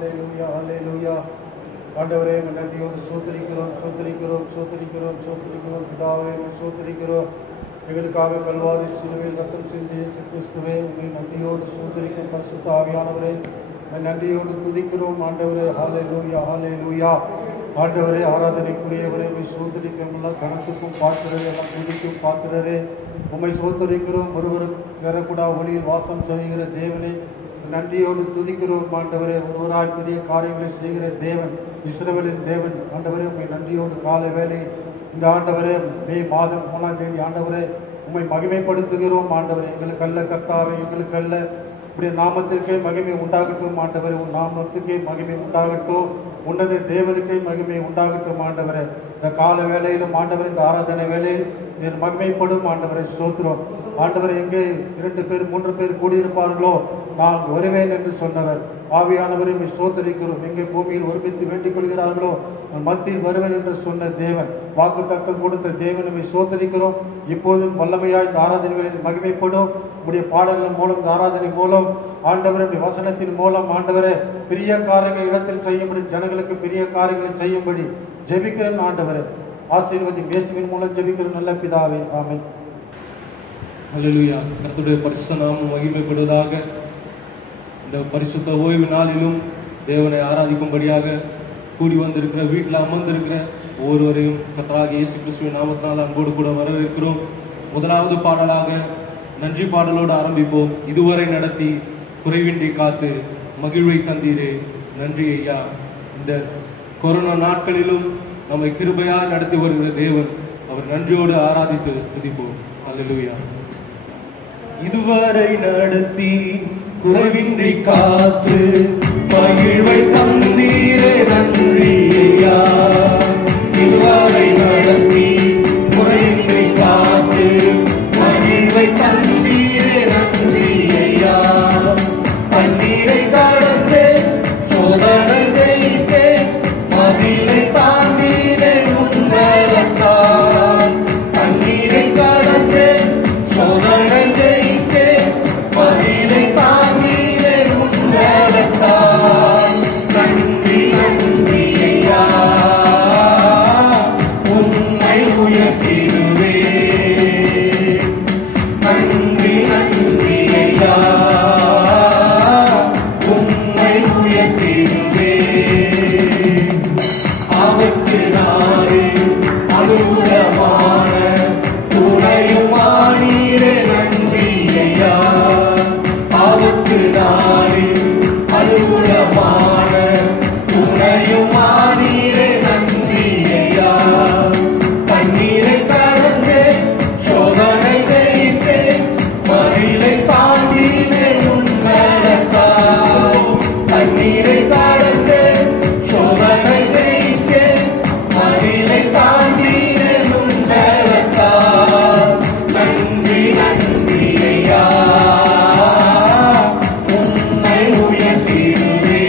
ஹல்லேலூயா ஹல்லேலூயா. ஆண்டவரே நன்றியோடு சோதரிக்கிறோம் சோதரிக்கிறோம் சோதரிக்கிறோம் சோதரிக்கிறோம். பிதாவே சோதரிக்கிறோம். எங்களுக்காக கல்வாரி சிலுவையில் ரத்தம் சிந்தி இயேசு கிறிஸ்துவே உம்மை நன்றியோடு சோதரிக்கும் பரிசுத்த ஆவியானவரே நன்றியோடு துதிக்கிறோம் ஆண்டவரே. ஹல்லேலூயா ஹல்லேலூயா. ஆண்டவரே ஆராதனைக்குரியவரே உம்மை சோதரிக்கும் எல்லாம் கணத்துக்கும் பாத்திரரே எல்லாம் துதிக்கும் பாத்திரரே உம்மை சோதரிக்கிறோம். ஒருவரும் பெறக்கூடா ஒளியில் வாசம் செய்கிற தேவனே நன்றியோடு துதிக்கிறோம் ஆண்டவரே. ஒருவராய் பெரிய காரியங்களை செய்கிற தேவன் இஸ்ரவேலின் தேவன் ஆண்டவரே உம்மை நன்றியோடு காலை வேலை இந்த ஆண்டவரே மே மாதம் 3ஆம் தேதி ஆண்டவரே உம்மை மகிமைப்படுத்துகிறோம் ஆண்டவரே. எங்களுக்கு அல்ல கர்த்தாவே, எங்களுக்கு அல்ல இப்படி நாமத்திற்கே மகிமை உண்டாகட்டும் ஆண்டவரே. உன் நாமத்துக்கே மகிமை உண்டாகட்டும், உன்னத தேவனுக்கே மகிமை உண்டாகட்டும் ஆண்டவரே. இந்த கால வேலையிலும் ஆண்டவரே இந்த ஆராதனை வேலையில் என் மகிமைப்படும் ஆண்டவரை ஸ்தோத்திரம் ஆண்டவரை. எங்கே 2 பேர் 3 பேர் கூடியிருப்பார்களோ நான் வருவேன் என்று சொன்னவர் ஆவியானவரை ஸ்தோத்திரிக்கிறோம். எங்கே பூமியில் ஒருமித்து வேண்டிக் கொள்கிறார்களோ மத்தியில் வருவேன் என்று சொன்ன தேவன், வாக்கு தத்தம் கொடுத்த தேவனை ஸ்தோத்திரிக்கிறோம். இப்போதும் வல்லமையாய் இந்த ஆராதனைகளில் மகிமைப்படும். உடைய பாடல்கள் மூலம் இந்த ஆராதனை மூலம் ஆண்டவருடைய வசனத்தின் மூலம் ஆண்டவரே பெரிய காரியங்களை இடத்தில் செய்யும்படி, ஜனங்களுக்கு பெரிய காரியங்களை செய்யும்படி ஜெபிக்கிறேன் ஆண்டவரே. ஆசீர்வதி இயேசுவின் மூலம் ஜெபிக்கிறேன் நல்ல பிதாவே, ஆமென். ஹல்லேலூயா. கர்த்தருடைய பரிசுத்த நாமம் மகிமைப்படுவதாக. இந்த பரிசுத்த ஓய்வு நாளிலும் தேவனை ஆராதிக்கும்படியாக கூடி வந்திருக்கிற, வீட்டில் அமர்ந்திருக்கிற ஒவ்வொருவரையும் கர்த்தராகிய இயேசு கிறிஸ்துவின் நாமத்தினால் அன்போடு கூட வரவேற்கிறோம். முதலாவது பாடலாக நன்றி பாடலோடு ஆரம்பிப்போம். இதுவரை நடத்தி குறைவின்றி காத்து மகிழ்வை தந்தீரே நன்றி ஐயா. இந்த கொரோனா நாட்களிலும் நம்மை கிருபையாக நடத்தி வருகிற தேவன், அவர் நன்றியோடு ஆராதித்து துதிப்போம். ஹல்லேலூயா. இதுவரை நடத்தி குறைவின்றி காத்து மகிழ்வை தந்தீரே நன்றி ஐயா. இதுவரை நடத்தி குறைவின்றி காத்து மகிழ்வை தந்தீரே நன்றி ஐயா. கண்ணீரை கடந்தே சோதனை ஜெயித்தே மகிழை தாண்டீரே உன்னதத்தால். கண்ணீரை கடந்தே சோதனை ஜெயித்தே மகிழை தாண்டீரே உன்னதத்தால். நன்றி நன்றி ஐயா, உம்மை உயர்த்திடுவே. நன்றி நன்றி ஐயா, உம்மை உயர்த்திடுவே. அவருக்கு நாடு அனுகூலமான துணையுமானீரே நன்றி ஐயா. அவருக்கு நாடு அனுகூலமான துணையுமானீரே நன்றி ஐயா. கண்ணீரை கடந்தே சோதனை ஜெயித்தே மகிழை தாண்டினே உன்னதத்தால். கண்ணீரை கடந்தே சோதனை ஜெயித்தே மகிழை தாண்டினே உன்னதத்தால். நன்றி நன்றி ஐயா, உம்மை உயர்த்திடுவே.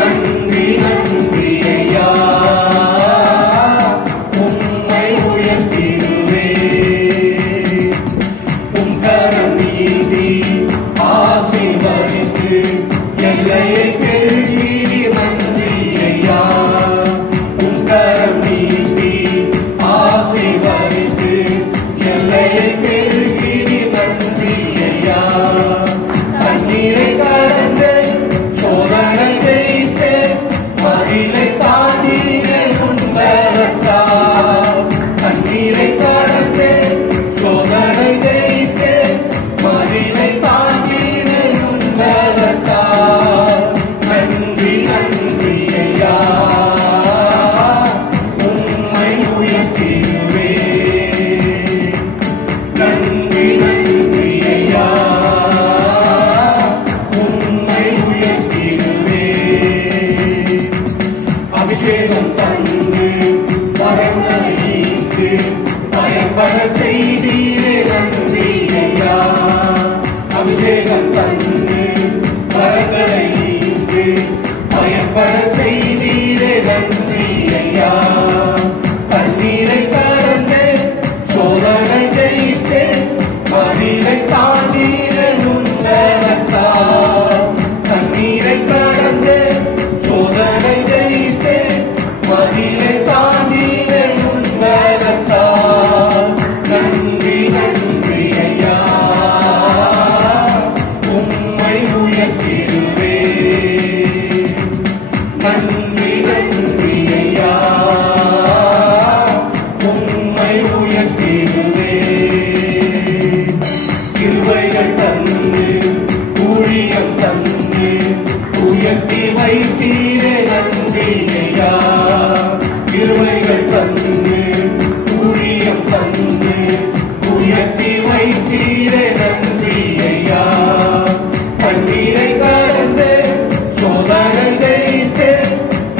நன்றி நன்றி ஐயா, உம்மை உயர்த்திடுவே. உம் கரம் நீதி ஆசீர்வதித்து எல்லையை பெருகி நன்றி ஐயா. உம் கரம் நீதி ஆசீர்வதித்து எல்லையை பெருகி நன்றி ஐயா. கண்ணீரை கடந்து சோதனை ஜெயித்தே மகிழை தாண்டினே உன்னதத்தால். கண்ணீரை கடந்து சோதனை ஜெயித்தே மகிழை தாண்டினே உன்னதத்தால். நன்றி நன்றி ஐயா, உம்மை உயர்த்திடுவே. நன்றி நன்றி ஐயா, உம்மை உயர்த்திடுவே. அபிஷேகம் தந்து வரங்களை ஈர்த்து பயன்பட செய்தீரே நன்றி ஐயா. அபிஷேகம் தந்து வரங்களை ஈர்த்து பயன்பட செய்தீரே நன்றி ஐயா. கண்ணீரை கடந்து சோதனை ஜெயித்தே மகிழை தாண்டீரே உன்னதத்தால். கண்ணீரை நன்றி நன்றி ஐயா, உம்மை உயர்த்திடுவே. கிருபைகள் தந்து ஊழியம் தந்து உயர்த்தி வைத்தீரே நன்றி ஐயா. கிருபைகள் தந்து ஊழியம் தந்து உயர்த்தி வைத்தீரே நன்றி ஐயா. கண்ணீரை கடந்து சோதனை ஜெயித்து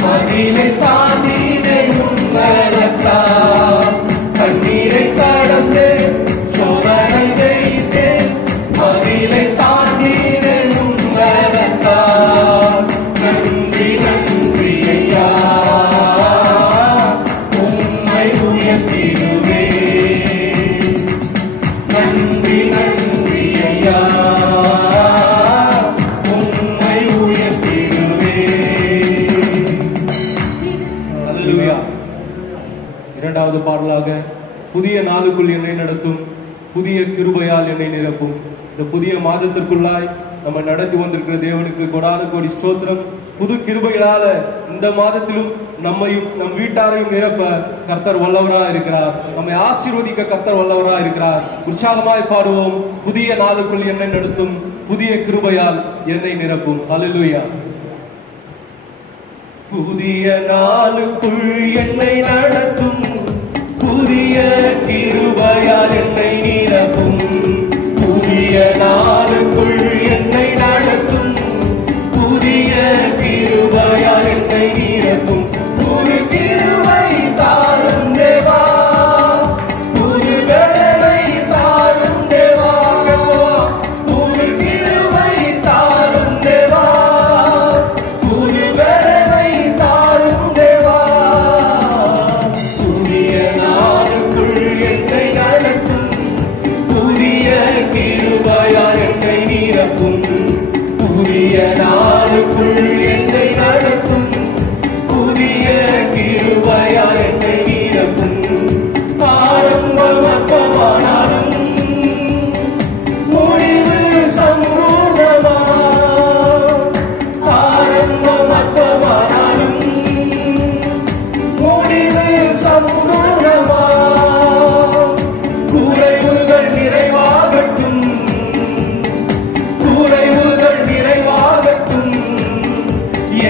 மதிலை தாண்டினே உங்களத்தா. கண்ணீரை கடந்து சோதனை ஜெயித்து மதிலை தாண்டினே உங்களத்தா. நன்றி நன்றி ஐயா, உம்மை உயர்த்திடுவே. நன்றி நன்றி ஐயா, உம்மை உயர்த்திடுவே. ஹல்லேலூயா. இரண்டாவது பாடலாக புதிய நாளுக்குள் என்னை நடத்தும், புதிய கிருபையால் என்னை நிரப்பும். இந்த புதிய மாதத்திற்குள்ளாய் நம்ம நடத்தி வந்திருக்கிற தேவனுக்கு கொடான கோடி ஸ்தோத்திரம். புது கிருபைகளால இந்த மாதத்திலும் நம்மையும் நம் வீட்டாரையும் நிரப்ப கர்த்தர் வல்லவரா இருக்கிறார். நம்மை ஆசீர்வதிக்க கர்த்தர் வல்லவரா இருக்கிறார். உற்சாகமாய் பாடுவோம். புதிய நாளுக்குள் என்னை நடத்தும், புதிய கிருபையால் என்னை நிரப்பும். ஹல்லேலூயா. புதிய நாளுக்குள் என்னை நடத்தும், புதிய கிருபையால் என்னை நிரப்பும். புதிய நாளுக்குள் என்னை நடத்தும், புதிய கிருபையால் என்னை நிரப்பும். புது கிருபை தாரும் தேவா, புது பலனை தாரும் தேவா. புது கிருபை தாரும் தேவா, புது பலனை தாரும் தேவா. புதிய நாளுக்குள் என்னை நடத்தும், புதிய கிருபையால் என்னை நிரப்பும். புதிய நாளுக்குள் என்னை நடத்தும், புதிய கிருபையால் என்னை நிரப்பும். ஆரம்பம் அற்பமானாலும் முடிவு சம்பூர்ணமா. ஆரம்பம் அற்பமானாலும் முடிவு சம்பூர்ணமா. குறைவுகள் நிறைவாகட்டும், குறைவுகள் நிறைவாகட்டும்.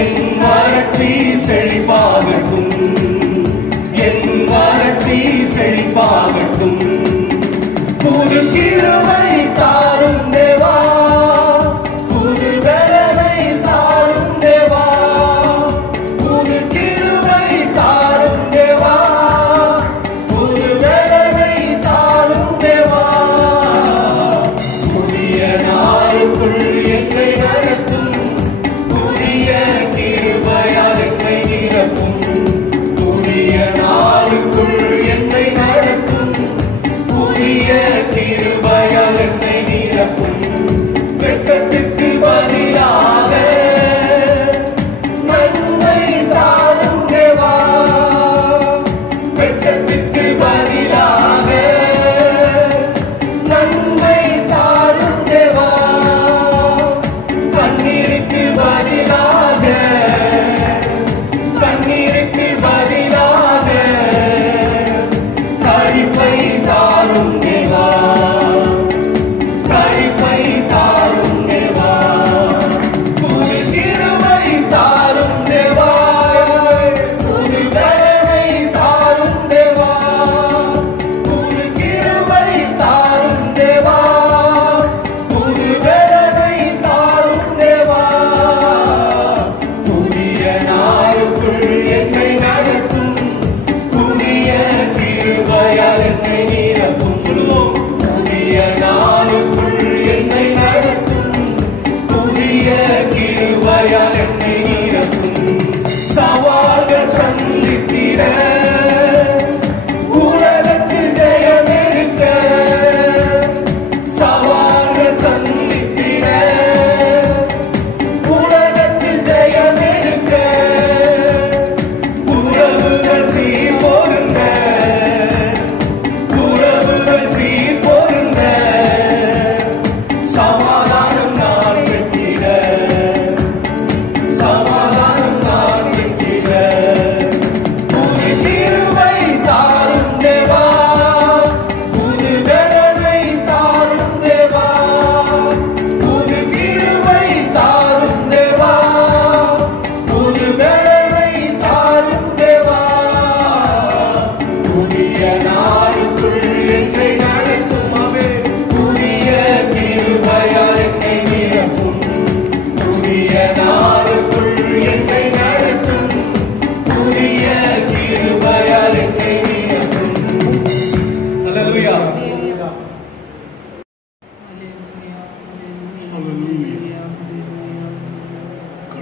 என் வறட்சி செழிப்பாகட்டும், என் வறட்சி செழிப்பாகட்டும். புது கிருபை தாரும் தேவா, புது பலனை தாரும் தேவா. புது கிருபை தாரும் தேவா, புது பலனை தாரும் தேவா. புதிய நாளுக்குள் என்னை நடத்தும், புதிய கிருபையால் என்னை நிரப்பும். புதிய நாளுக்குள் என்னை நடத்தும், புதிய கிருபையால் என்னை நிரப்பும். வெட்கத்துக்கு பதிலாக நன்மை தாரும் தேவா. வெட்கத்துக்கு பதிலாக நன்மை தாரும் தேவா. கண்ணீருக்கு பதிலாக கண்ணீரை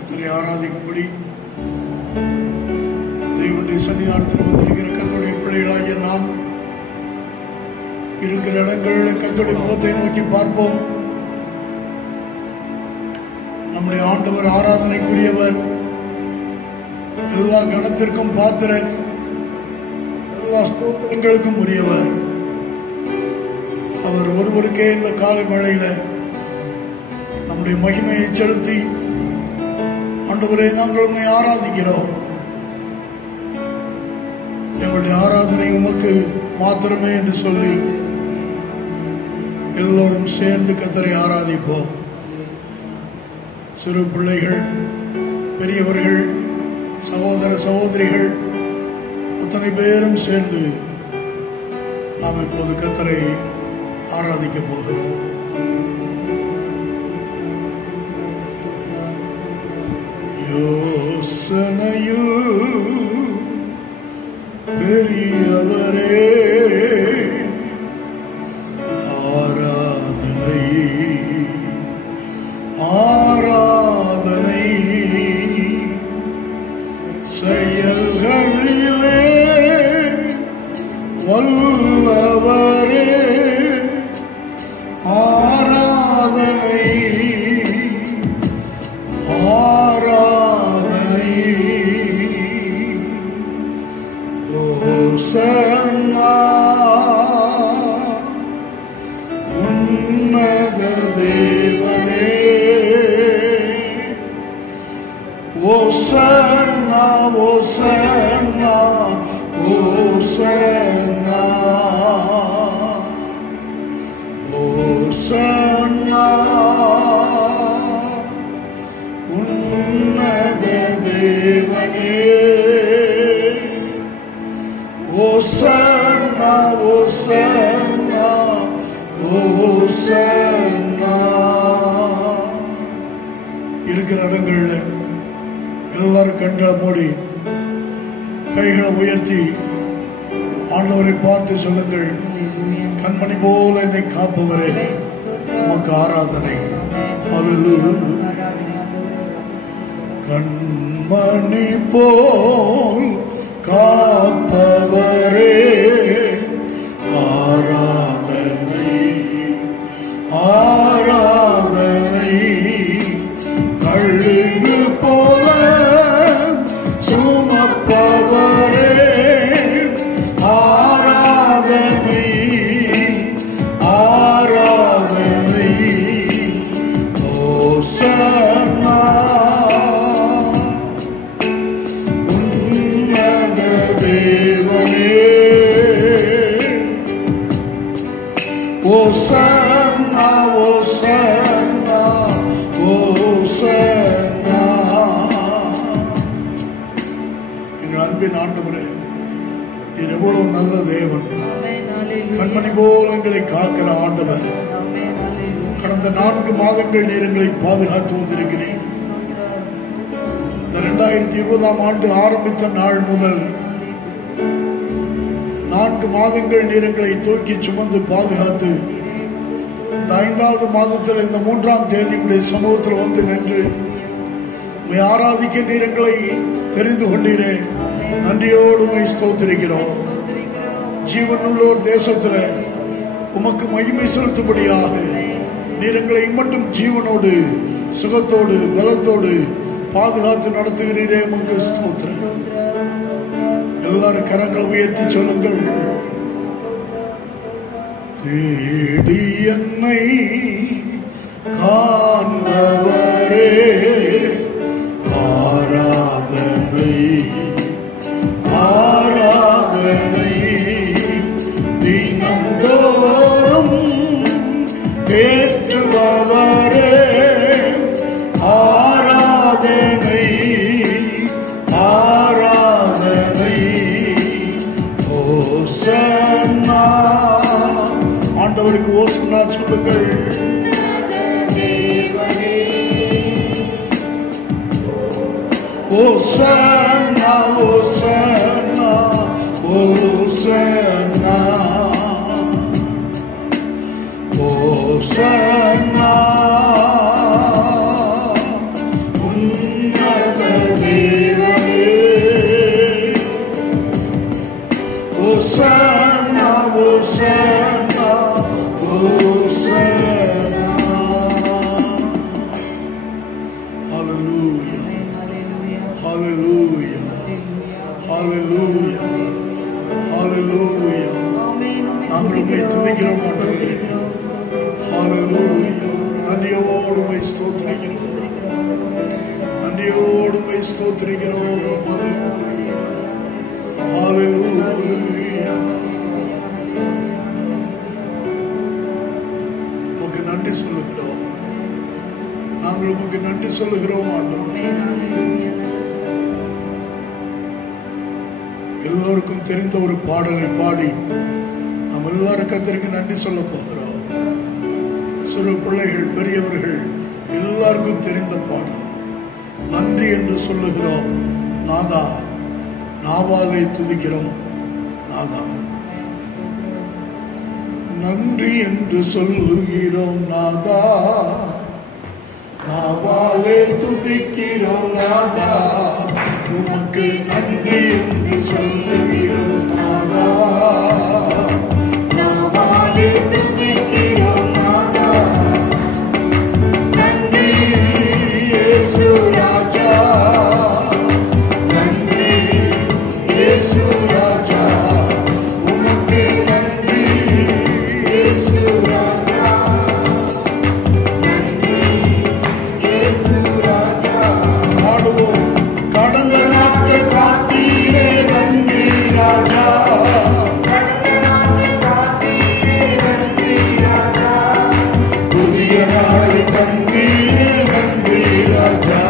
கர்த்தரை ஆராதிக்கும்படி தேவனுடைய சன்னிதானத்தில் வந்திருக்கிற கர்த்தருடைய பிள்ளைகளாகிய நாம் இருக்கிற இடங்களில் கர்த்தருடைய முகத்தை நோக்கி பார்ப்போம். நம்முடைய ஆண்டவர் ஆராதனைக்குரியவர், எல்லா கணத்திற்கும் பாத்திரர், எல்லா ஸ்தோத்திரங்களுக்கும் உரியவர். அவர் ஒருவருக்கே இந்த காலை வேளையில நம்முடைய மகிமையை செலுத்தி, ஆண்டவரே நாங்கள் உம்மை ஆராதிக்கிறோம், எங்களுடைய ஆராதனை உமக்கு மாத்திரமே என்று சொல்லி எல்லோரும் சேர்ந்து கர்த்தரை ஆராதிப்போம். சிறு பிள்ளைகள், பெரியவர்கள், சகோதர சகோதரிகள் அத்தனை பேரும் சேர்ந்து நாம் இப்போது கர்த்தரை ஆராதிக்க போகிறோம். யோசனையில் பெரியவரே, ஆராதனை ஆராதனை செயல்களிலே வல்லவரே, ஆராதனை ஆராதனை ஓசன்னா உன்னத தேவனே, ஓசன்னா ஓசன்னா ஓசன்னா ஓசன்னா உன்னத தேவனே, ஓசன்னா ஓசன்னா ஓசன்னா. இருக்கிற இடங்கள்ல எல்லாரும் கண்களை மூடி கைகளை உயர்த்தி ஆண்டவரை பார்த்து சொல்லுங்கள், கண்மணி போல என்னை காப்பவரே உமக்கு ஆராதனை. கண்மணி போல் காப்பவரே, ஆராதனை ஆராதனை. கழுகு போல சுமப்பவரே, ஆராதனை ஆராதனை. ஓசன்னா உன்னத தேவனே, ஓசன்னா ஓசன்னா ஓசன்னா. எங்கள் அன்பின் ஆண்டவரே, நீர் எவ்வளவு நல்ல தேவன், கண்மணி போல் எங்களை காக்கிற ஆண்டவர். கடந்த 4 மாதங்கள் நீர் எங்களை பாதுகாத்து வந்திருக்கிறேன். இந்த 2020ஆம் ஆண்டு ஆரம்பித்த நாள் முதல் 4 மாதங்கள் நீர் எங்களை தூக்கி சுமந்து பாதுகாத்து, இந்த 5வது மாதத்தில் இந்த 3ஆம் தேதி உடைய சமூகத்தில் வந்து நின்று உம்மை ஆராதிக்க நீர் எங்களை தெரிந்து கொண்டீரே. நன்றியோடு உம்மை ஸ்தோத்திரிக்கிறோம். ஜீவனுள்ளோர் தேசத்தில் உமக்கு மகிமை செலுத்தும்படியாக நீர் எங்களை இம்மட்டும் ஜீவனோடு சுகத்தோடு பலத்தோடு பாதுகாத்து நடத்துகிறீரே, உமக்கு ஸ்தோத்திரம். எல்லாரும் கரங்களை உயர்த்தி சொல்லுங்கள், தேடி என்னை காண்பவரே, ஆராதனை ஆராதனை. தினந்தோறும் ஏற்றுபவரே, ஆராதனை ஆராதனை. ஓசன்னா, ஆண்டவருக்கு ஓசன்னா சொல்லுங்கள். ஓசன்னா ஓசன்னா ஓசன்னா ஓசன்னா உன்னத Hallelujah. Hallelujah. Hallelujah. நாங்கள் உம்மை துதிக்கிறோம் ஆண்டவரே. Hallelujah. நன்றியோடு உம்மை ஸ்தோத்திரிக்கிறோம். நன்றியோடு உம்மை ஸ்தோத்திரிக்கிறோம். Hallelujah. உமக்கு நன்றி சொல்லுகிறோம். நாங்கள் உமக்கு நன்றி சொல்லுகிறோம் ஆண்டவரே. எல்லோருக்கும் தெரிந்த ஒரு பாடலை பாடி நாம் எல்லாரும் கர்த்தருக்கு நன்றி சொல்ல போகிறோம். சிறு பிள்ளைகள் பெரியவர்கள் எல்லாருக்கும் தெரிந்த பாடல். நன்றி என்று சொல்லுகிறோம் நாதா, நாவாலே துதிக்கிறோம் நாதா. நன்றி என்று சொல்லுகிறோம் நாதா, நாவாலே துதிக்கிறோம் நாதா. உமக்கு நன்றி என்று சொல்லுகிறோம் நாதா, நாவாலே துதிக்கிறோம் நாதா. நன்றி இயேசு ராஜா, நன்றி இயேசு ராஜா. உமக்கு நன்றி இயேசு ராஜா, நன்றி இயேசு ராஜா. பாடுவோம். கடந்த நாட்கள் காத்தீரே நன்றி ராஜா, புதிய நாளை தந்தீரே நன்றி ராஜா,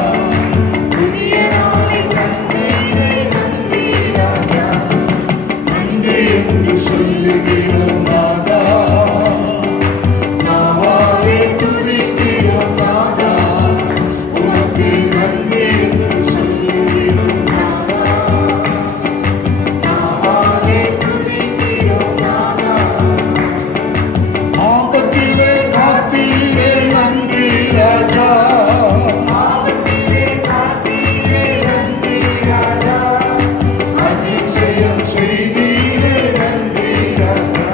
நன்றி என்று சொல்லுகிறோம் நாதா, நாவாலே துதிக்கிறோம் நாதா. உமக்கு நன்றி என்று சொல்லுகிறோம் நாதா, நாவாலே துதிக்கிறோம் நாதா. ஆபத்திலே காத்தீரே நன்றி ராஜா, அதிசயம் செய்தீரே நன்றி ராஜா,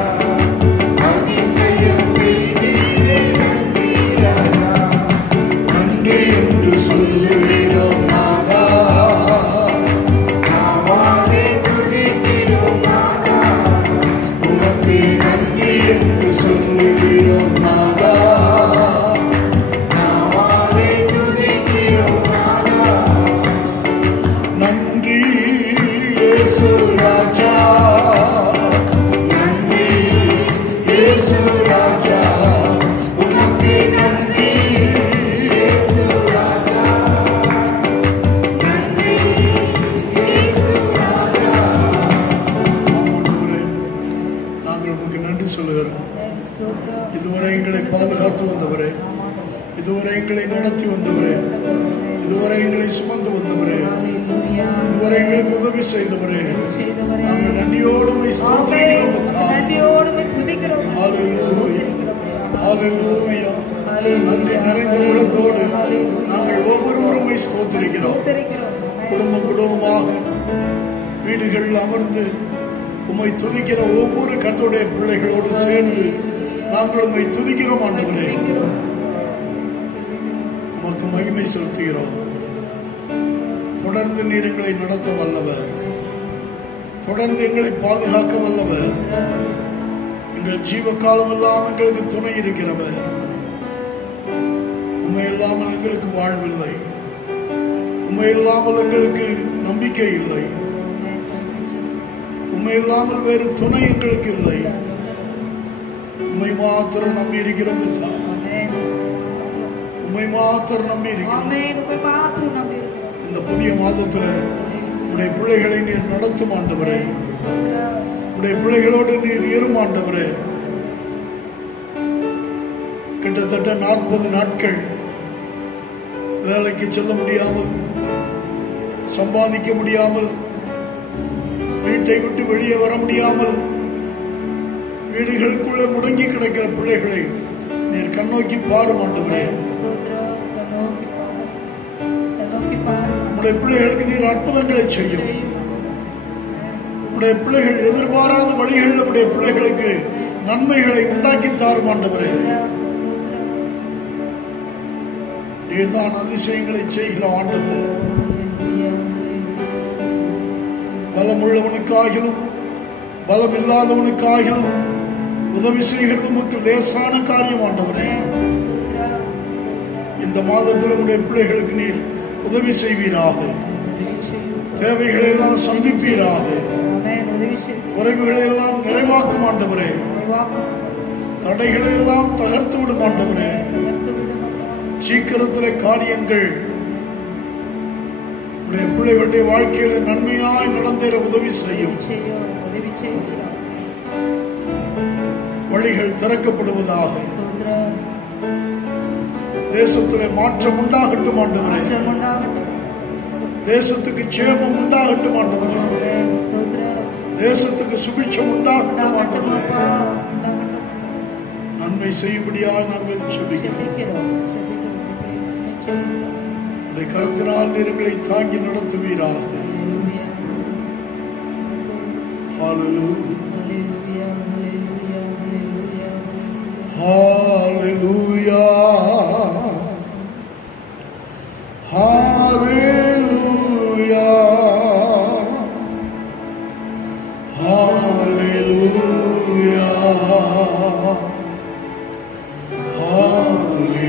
நன்றி என்று சொல்லுகிறோம் நாதா, நாவாலே துதிக்கிறோம் நாதா. உமக்கு நன்றி என்று சொல்லுகிறோம் நாதா, நாவாலே துதிக்கிறோம் நாதா. நன்றி இயேசு ராஜா, நன்றி இயேசு ராஜா. உமக்கு நன்றி இயேசு ராஜா, நன்றி இயேசு ராஜா. ஆமாண்டவரே, நாங்கள் உமக்கு நன்றி சொல்லுகிறோம். இதுவரை எங்களை பாதுகாத்து வந்தவரே, இதுவரை எங்களை நடத்தி வந்தவரே, இதுவரை எங்களை சுமந்து வந்தவரே, இதுவரை எங்களுக்கு உதவி செய்தவரே, நாங்கள் நன்றியோடு உம்மை ஸ்தோத்திரிக்கிறோம் கர்த்தா. ஹல்லேலூயா, ஹல்லேலூயா. நன்றி நிறைந்த உள்ளத்தோடு நாங்கள் ஒவ்வொருவரும் உம்மை ஸ்தோத்திரிக்கிறோம். குடும்பம் குடும்பமாக வீடுகளில் அமர்ந்து உம்மை துதிக்கிற ஒவ்வொரு கர்த்தருடைய பிள்ளைகளோடு சேர்ந்து நாங்கள் உம்மை துதிக்கிறோம் ஆண்டவரே. உமக்கு மகிமை செலுத்துகிறோம். தொடர்ந்து நீர் எங்களை நடத்த வல்லவர், தொடர்ந்து எங்களை பாதுகாக்க வல்லவர், எங்கள் ஜீவ காலம் எல்லாம் எங்களுக்கு துணை இருக்கிறவர். உண்மை இல்லாமல் எங்களுக்கு வாழ்வில்லை, உண்மை இல்லாமல் எங்களுக்கு நம்பிக்கை இல்லை, உண்மை இல்லாமல் வேறு துணை எங்களுக்கு இல்லை. உண்மை மாத்திரம் நம்பி இருக்கிறோம், உண்மை மாத்திரம் நம்பி இருக்கிறோம். இந்த புதிய மாதத்துல உடைய பிள்ளைகளை நீர் நடத்தும் ஆண்டவரே, உடைய பிள்ளைகளோடு நீர் ஏறும் ஆண்டவரே. கிட்டத்தட்ட 40 நாட்கள் வேலைக்கு செல்ல முடியாமல், சம்பாதிக்க முடியாமல், வீட்டை விட்டு வெளியே வர முடியாமல், வீடுகளுக்குள்ளே முடங்கி கிடக்கிற பிள்ளைகளை நீர் கண்ணோக்கி பாரும் ஆண்டவரே. உடைய பிள்ளைகளுக்கு நீர் அற்புதங்களை செய்யும். உடைய பிள்ளைகள் எதிர்பாராத வழிகளில் நம்முடைய பிள்ளைகளுக்கு நன்மைகளை உண்டாக்கி தாரும் ஆண்டவரே. நீர் தான் அதிசயங்களை செய்கிற ஆண்டவர். பலமுள்ளவனுக்காகிலும் பலம் இல்லாதவனுக்காகிலும் உதவி செய்கிறது உமக்கு லேசான காரியம் ஆண்டவரே. இந்த மாதத்தில் உடைய பிள்ளைகளுக்கு நீர் உதவி செய்வீராக, தேவைகளை எல்லாம் சந்திப்பீராக, குறைவுகளை எல்லாம் நிறைவாக்கும் ஆண்டவரே, தடைகளை எல்லாம் தகர்த்து விடும் ஆண்டவரே. சீக்கிரத்தில் காரியங்கள் உடைய பிள்ளைகளுடைய வாழ்க்கையில நன்மையாய் நடந்தேற உதவி செய்யும். வழிகள் திறக்கப்படுவதாக, தேசத்திலே மாற்றம் உண்டாகட்டும் ஆண்டவரே, தேசத்துக்கு சேமம் உண்டாகட்டும் ஆண்டவரே, தேசத்துக்கு சுபிட்சம் உண்டாகட்டும் ஆண்டவரே. நன்மை செய்யும்படியாக நாங்கள் செபிக்கிறோம். உடைய கருத்தினால் நீர்களை தாங்கி நடத்துவீராக. ஹல்லேலூயா, ஹல்லேலூயா, ஹல்லேலூயா, ஹல்லேலூயா,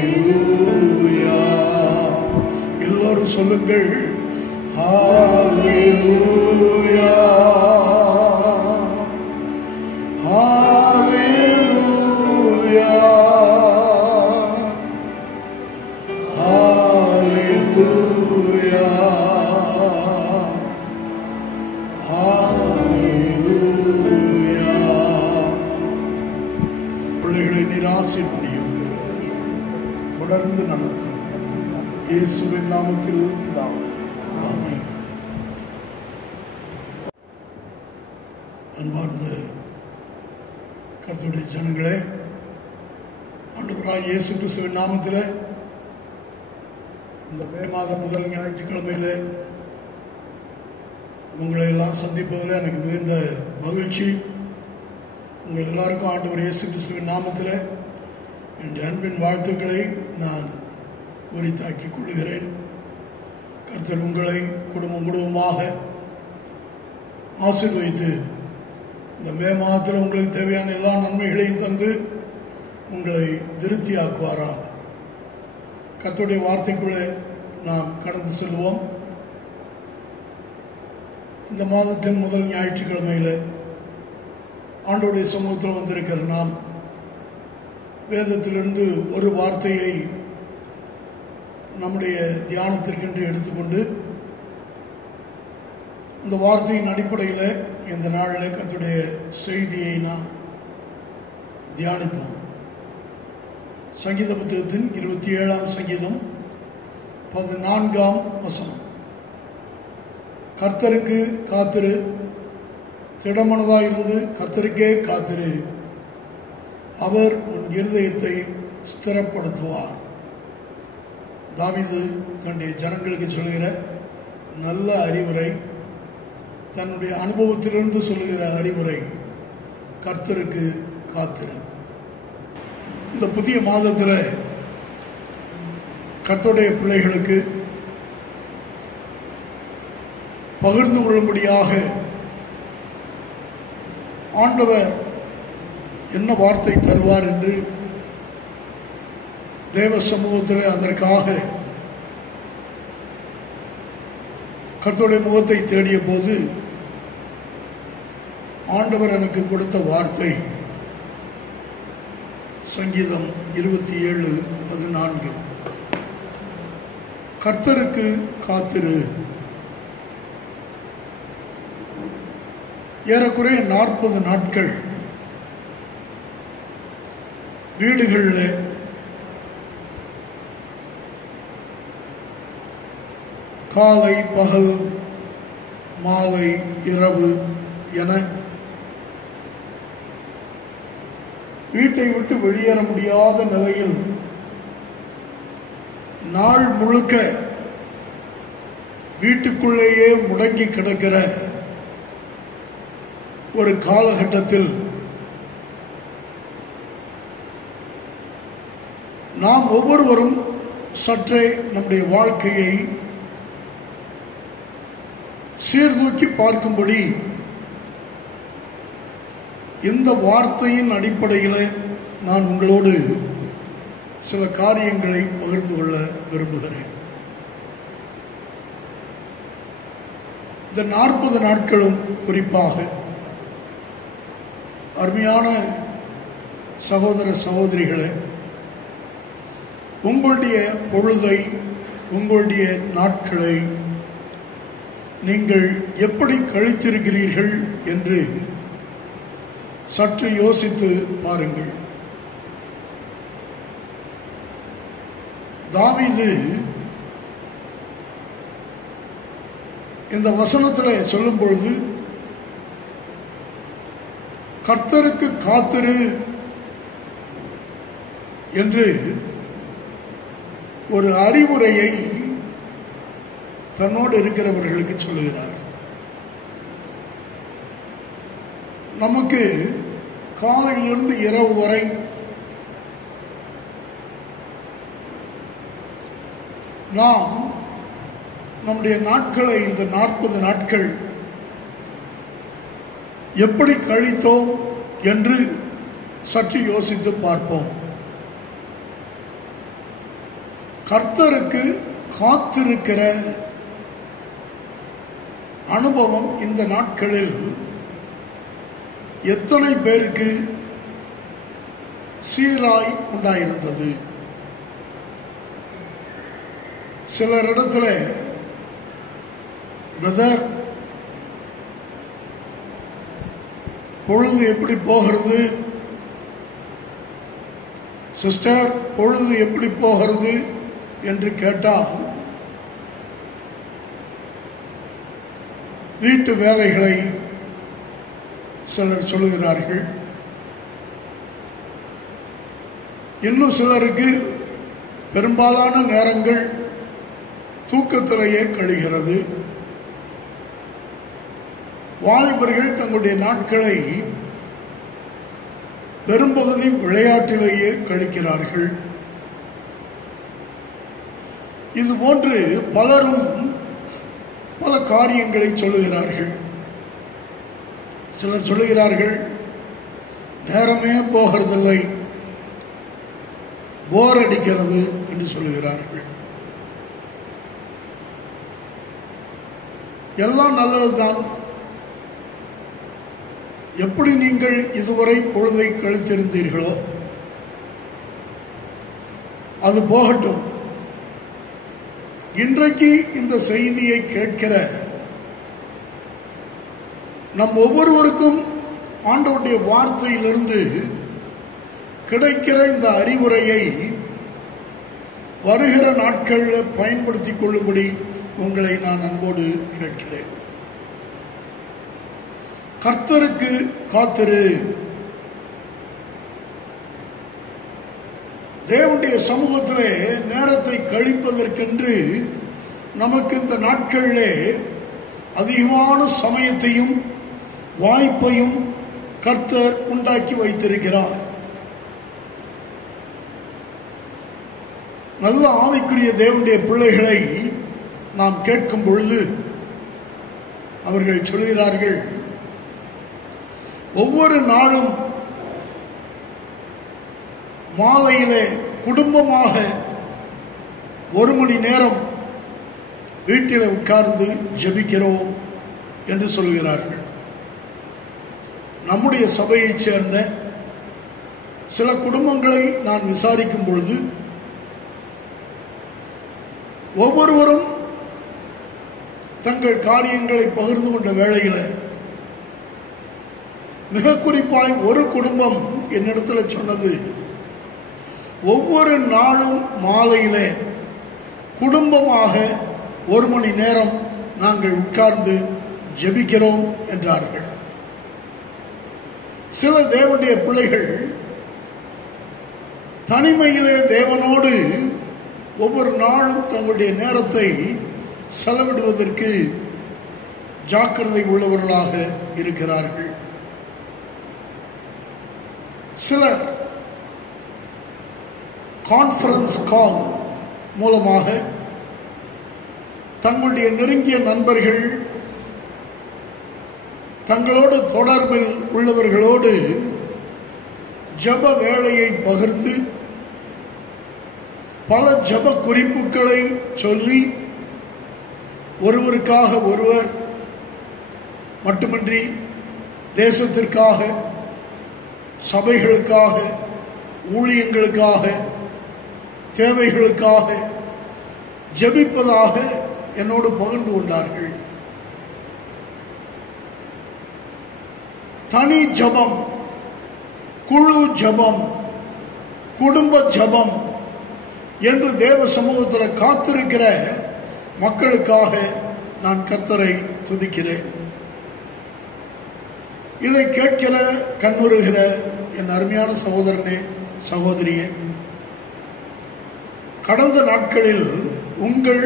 ஹல்லேலூயா. எல்லாரும் சொல்லுங்கள், ஹல்லேலூயா, ஹல்லேலூயா, ஹல்லேலூயா, ஹல்லேலூயா. பிள்ளைகளை நீர் ஆசீர்வதியும், தொடர்ந்து நடத்தும். இயேசுவின் நாமத்தில் ஆமென். அன்பார்ந்த கர்த்தருடைய ஜனங்களே, ஆண்டவராகிய இயேசு கிறிஸ்துவின் நாமத்தில் இந்த மே மாதம் முதல் ஞாயிற்றுக்கிழமையில உங்களை எல்லாம் சந்திப்பதில் எனக்கு மிகுந்த மகிழ்ச்சி. உங்கள் எல்லாருக்கும் ஆண்டவர் இயேசு கிறிஸ்துவின் நாமத்தில் என் அன்பின் வாழ்த்துக்களை நான் உரித்தாக்கிக் கொள்கிறேன். கர்த்தர் உங்களை குடும்பம் குடும்பமாக ஆசீர்வதித்து இந்த மே மாதத்தில் உங்களுக்கு தேவையான எல்லா நன்மைகளையும் தந்து உங்களை திருப்தியாக்குவாராக. கர்த்தருடைய வார்த்தைக்குள்ளே நாம் கடந்து செல்வோம். இந்த மாதத்தின் முதல் ஞாயிற்றுக்கிழமையில் ஆண்டவருடைய சமூகத்தில் வந்திருக்கிற நாம் வேதத்திலிருந்து ஒரு வார்த்தையை நம்முடைய தியானத்திற்கென்று எடுத்துக்கொண்டு அந்த வார்த்தையின் அடிப்படையில் இந்த நாளில் கர்த்தருடைய செய்தியை நாம் தியானிப்போம். சங்கீத புத்தகத்தின் 27ஆம் சங்கீதம் 14ஆம் வசனம். கர்த்தருக்கு காத்திரு, திடமனதாயிருந்து கர்த்தருக்கே காத்திரு, அவர் உன் இருதயத்தை ஸ்திரப்படுத்துவார். தாவீது தன்னுடைய ஜனங்களுக்கு சொல்லுகிற நல்ல அறிவுரை, தன்னுடைய அனுபவத்திலிருந்து சொல்லுகிற அறிவுரை, கர்த்தருக்கு காத்திரு. இந்த புதிய மாதத்தில் கர்த்தருடைய பிள்ளைகளுக்கு பகிர்ந்து கொள்ளும்படியாக ஆண்டவர் என்ன வார்த்தை தருவார் என்று தேவ சமூகத்தில் அதற்காக கர்த்தருடைய முகத்தை தேடிய போது ஆண்டவர் எனக்கு கொடுத்த வார்த்தை சங்கீதம் 27:14. கர்த்தருக்கு காத்திரு. ஏறக்குறைய 40 நாட்கள் வீடுகளில் காலை பகல் மாலை இரவு என வீட்டை விட்டு வெளியேற முடியாத நிலையில் நாள் முழுக்க வீட்டுக்குள்ளேயே முடங்கி கிடக்கிற ஒரு காலகட்டத்தில் நாம் ஒவ்வொருவரும் சற்றே நம்முடைய வாழ்க்கையை சீர்தூக்கி பார்க்கும்படி இந்த வார்த்தையின் அடிப்படையில் நான் உங்களோடு சில காரியங்களை பகிர்ந்து கொள்ள விரும்புகிறேன். இந்த 40 நாட்களும் குறிப்பாக அருமையான சகோதர சகோதரிகளே, உங்களுடைய பொழுதை, உங்களுடைய நாட்களை நீங்கள் எப்படி கழித்திருக்கிறீர்கள் என்று சற்று யோசித்து பாருங்கள். தாவீது இந்த வசனத்தில் சொல்லும் பொழுது, கர்த்தருக்கு காத்திரு என்று ஒரு அறிவுரையை தன்னோடு இருக்கிறவர்களுக்கு சொல்லுகிறார். நமக்கு காலையிலிருந்து இரவு வரை நாம் நம்முடைய நாட்களை, இந்த 40 நாட்கள் எப்படி கழித்தோம் என்று சற்று யோசித்து பார்ப்போம். கர்த்தருக்கு காத்திருக்கிற அனுபவம் இந்த நாட்களில் எத்தனை பேருக்கு சீராய் உண்டாயிருந்தது? சிலரிடத்துல, பிரதர் பொழுது எப்படி போகிறது, சிஸ்டர் பொழுது எப்படி போகிறது என்று கேட்டால் வீட்டு வேலைகளை சிலர் சொல்லுகிறார்கள். இன்னும் சிலருக்கு பெரும்பாலான நேரங்கள் தூக்கத்திலேயே கழிகிறது. வாலிபர்கள் தங்களுடைய நாட்களை பெரும்பகுதி விளையாட்டிலேயே கழிக்கிறார்கள். இது போன்று பலரும் பல காரியங்களை சொல்லுகிறார்கள். சிலர் சொல்லுகிறார்கள், நேரமே போகிறதில்லை, போர் அடிக்கிறது என்று சொல்லுகிறார்கள். எல்லாம் நல்லதுதான். எப்படி நீங்கள் இதுவரை பொழுதை கழித்திருந்தீர்களோ அது போகட்டும். இன்றைக்கு இந்த செய்தியை கேட்கிற நம் ஒவ்வொருவருக்கும் ஆண்டவருடைய வார்த்தையிலிருந்து கிடைக்கிற இந்த அறிவுரையை வருகிற நாட்களில் பயன்படுத்திக் கொள்ளும்படி உங்களை நான் அன்போடு கேட்கிறேன். கர்த்தருக்கு காத்திரு. தேவனுடைய சமூகத்திலே நேரத்தை கழிப்பதற்கென்று நமக்கு இந்த நாட்களிலே அதிகமான சமயத்தையும் வாய்ப்பையும் கர்த்தர் உண்டாக்கி வைத்திருக்கிறார். நல்ல ஆவிக்குரிய தேவனுடைய பிள்ளைகளை நாம் கேட்கும் பொழுது அவர்கள் சொல்கிறார்கள், ஒவ்வொரு நாளும் மாலையிலே குடும்பமாக 1 மணி நேரம் வீட்டில் உட்கார்ந்து ஜெபிக்கிறோம் என்று சொல்கிறார்கள். நம்முடைய சபையைச் சேர்ந்த சில குடும்பங்களை நான் விசாரிக்கும் பொழுது ஒவ்வொருவரும் தங்கள் காரியங்களை பகிர்ந்து கொண்ட வேளையில் மிக குறிப்பாய் ஒரு குடும்பம் என்னிடத்தில் சொன்னது, ஒவ்வொரு நாளும் மாலையிலே குடும்பமாக 1 மணி நேரம் நாங்கள் உட்கார்ந்து ஜெபிக்கிறோம் என்றார்கள். சில தேவனுடைய பிள்ளைகள் தனிமையிலே தேவனோடு ஒவ்வொரு நாளும் தங்களுடைய நேரத்தை செலவிடுவதற்கு ஜாக்கிரதை உள்ளவர்களாக இருக்கிறார்கள். சிலர் கான்ஃபரன்ஸ் கால் மூலமாக தங்களுடைய நெருங்கிய நண்பர்கள், தங்களோடு தொடர்பில் உள்ளவர்களோடு ஜப வேளையை பகிர்ந்து பல ஜப குறிப்புகளை சொல்லி ஒருவருக்காக ஒருவர் மட்டுமின்றி தேசத்திற்காக, சபைகளுக்காக, ஊழியங்களுக்காக, தேவைகளுக்காக ஜெபிப்பதாக என்னோடு பகிர்ந்து கொண்டார்கள். தனி ஜபம், குழு ஜபம், குடும்ப ஜபம் என்று தேவ சமூகத்தில் காத்திருக்கிற மக்களுக்காக நான் கர்த்தரை துதிக்கிறேன். இதை கேட்கிற கண்ணுறுகிற என் அருமையான சகோதரனே, சகோதரியே, கடந்த நாட்களில் உங்கள்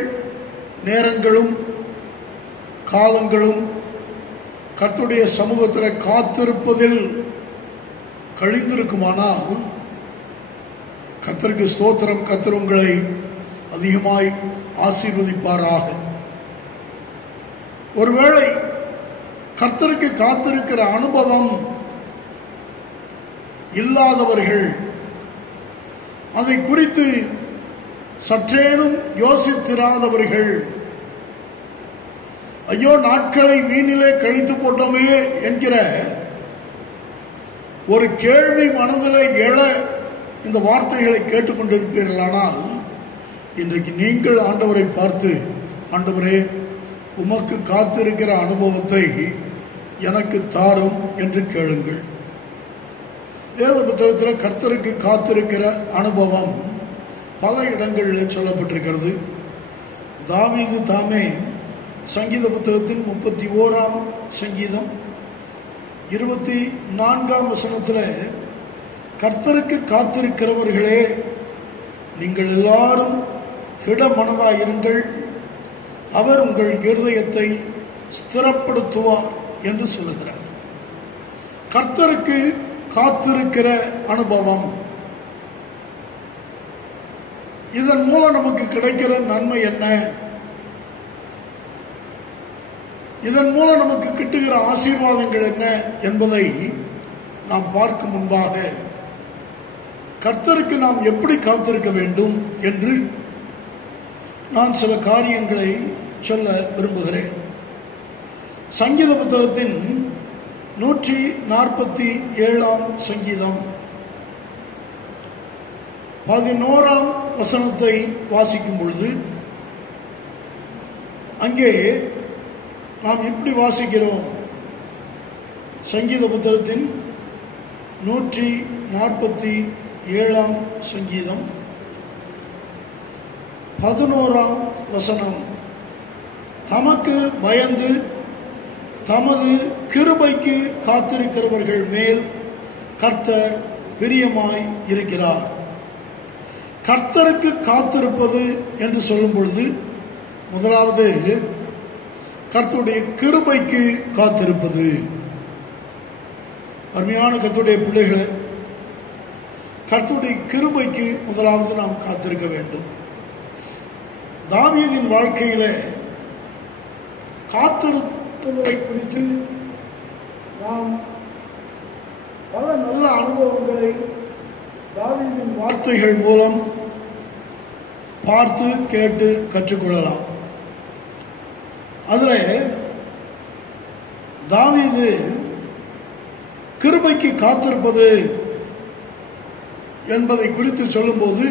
நேரங்களும் காலங்களும் கர்த்தருடைய சமூகத்தில் காத்திருப்பதில் கழிந்திருக்குமானால் கர்த்தருக்கு ஸ்தோத்திரம். கர்த்தர் உங்களை அதிகமாய் ஆசீர்வதிப்பாராக. ஒருவேளை கர்த்தருக்கு காத்திருக்கிற அனுபவம் இல்லாதவர்கள், அதை குறித்து சற்றேனும் யோசித்திராதவர்கள், ஐயோ நாட்களை வீணிலே கழித்து போட்டோமே என்கிற ஒரு கேள்வி மனதில் எழ இந்த வார்த்தைகளை கேட்டுக்கொண்டிருப்பீர்களானால் இன்றைக்கு நீங்கள் ஆண்டவரை பார்த்து, ஆண்டவரே உமக்கு காத்திருக்கிற அனுபவத்தை எனக்கு தாரும் என்று கேளுங்கள். வேத புத்தகத்தில் கர்த்தருக்கு காத்திருக்கிற அனுபவம் பல இடங்களில் சொல்லப்பட்டிருக்கிறது. தாவீது தாமே சங்கீத புத்தகத்தின் 31ஆம் சங்கீதம் 24ஆம் வசனத்தில், கர்த்தருக்கு காத்திருக்கிறவர்களே நீங்கள் எல்லாரும் திட மனதாயிருங்கள், அவர் உங்கள் இருதயத்தை ஸ்திரப்படுத்துவார் என்று சொல்லுகிறார். கர்த்தருக்கு காத்திருக்கிற அனுபவம், இதன் மூலம் நமக்கு கிடைக்கிற நன்மை என்ன, இதன் மூலம் நமக்கு கிட்டுகிற ஆசீர்வாதங்கள் என்ன என்பதை நாம் பார்க்கும் முன்பாக கர்த்தருக்கு நாம் எப்படி காத்திருக்க வேண்டும் என்று நான் சில காரியங்களை சொல்ல விரும்புகிறேன். சங்கீத புத்தகத்தின் 147ஆம் சங்கீதம் 11ஆம் வசனத்தை வாசிக்கும் பொழுது அங்கே நாம் இப்படி வாசிக்கிறோம். சங்கீத புத்தகத்தின் 147ஆம் சங்கீதம் 11ஆம் வசனம், தமக்கு பயந்து தமது கிருபைக்கு காத்திருக்கிறவர்கள் மேல் கர்த்தர் பிரியமாய் இருக்கிறார். கர்த்தருக்கு காத்திருப்பது என்று சொல்லும் பொழுது முதலாவது கர்த்தருடைய கிருபைக்கு காத்திருப்பது. அருமையான கர்த்தருடைய பிள்ளைகளை, கர்த்தருடைய கிருபைக்கு முதலாவது நாம் காத்திருக்க வேண்டும். தாவீதின் வாழ்க்கையில காத்திருப்பதை குறித்து நாம் பல நல்ல அனுபவங்களை தாவீதின் வார்த்தைகள் மூலம் பார்த்து கேட்டு கற்றுக்கொள்ளலாம். அதில் தாவீது கிருபைக்கு காத்திருப்பது என்பதை குறித்து சொல்லும்போது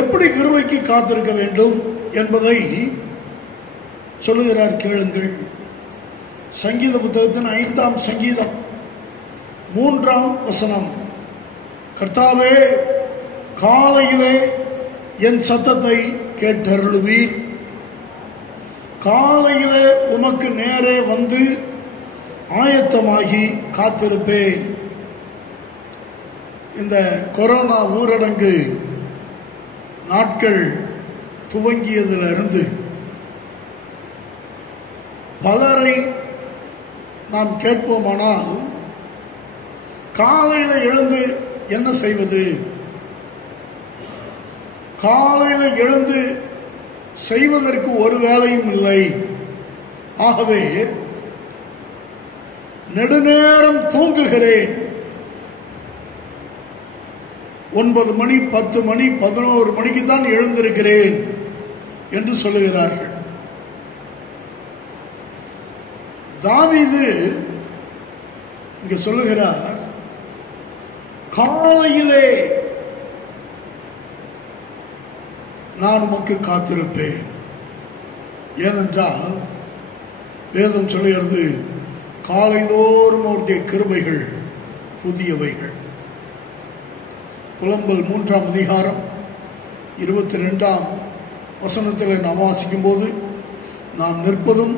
எப்படி கிருபைக்கு காத்திருக்க வேண்டும் என்பதை சொல்லுகிறார், கேளுங்கள். சங்கீத புத்தகத்தின் 5ஆம் சங்கீதம் 3ஆம் வசனம், கர்த்தாவே காலையிலே என் சத்தத்தை கேட்டருளுவீர், காலையிலே உமக்கு நேரே வந்து ஆயத்தமாகி காத்திருப்பேன். இந்த கொரோனா ஊரடங்கு நாட்கள் துவங்கியதிலிருந்து பலரை நாம் கேட்போமானால் காலையில் எழுந்து என்ன செய்வது, காலையில் எழுந்து செய்வதற்கு ஒரு வேலையும் இல்லை. ஆகவே நெடுநேரம் தூங்குகிறேன், 9 மணி 10 மணி 11 மணிக்கு தான் எழுந்திருக்கிறேன் என்று சொல்லுகிறார்கள். தாவீது இங்க சொல்லுகிறார், காலையிலே நான் உமக்கு காத்திருப்பேன். ஏனென்றால் வேதம் சொல்லுகிறது, காலைதோறும் அவருடைய கிருபைகள் புதியவைகள். புலம்பல் 3ஆம் அதிகாரம் 22ஆம் வசனத்தில் நாம் வாசிக்கும் போது, நாம் நிற்பதும்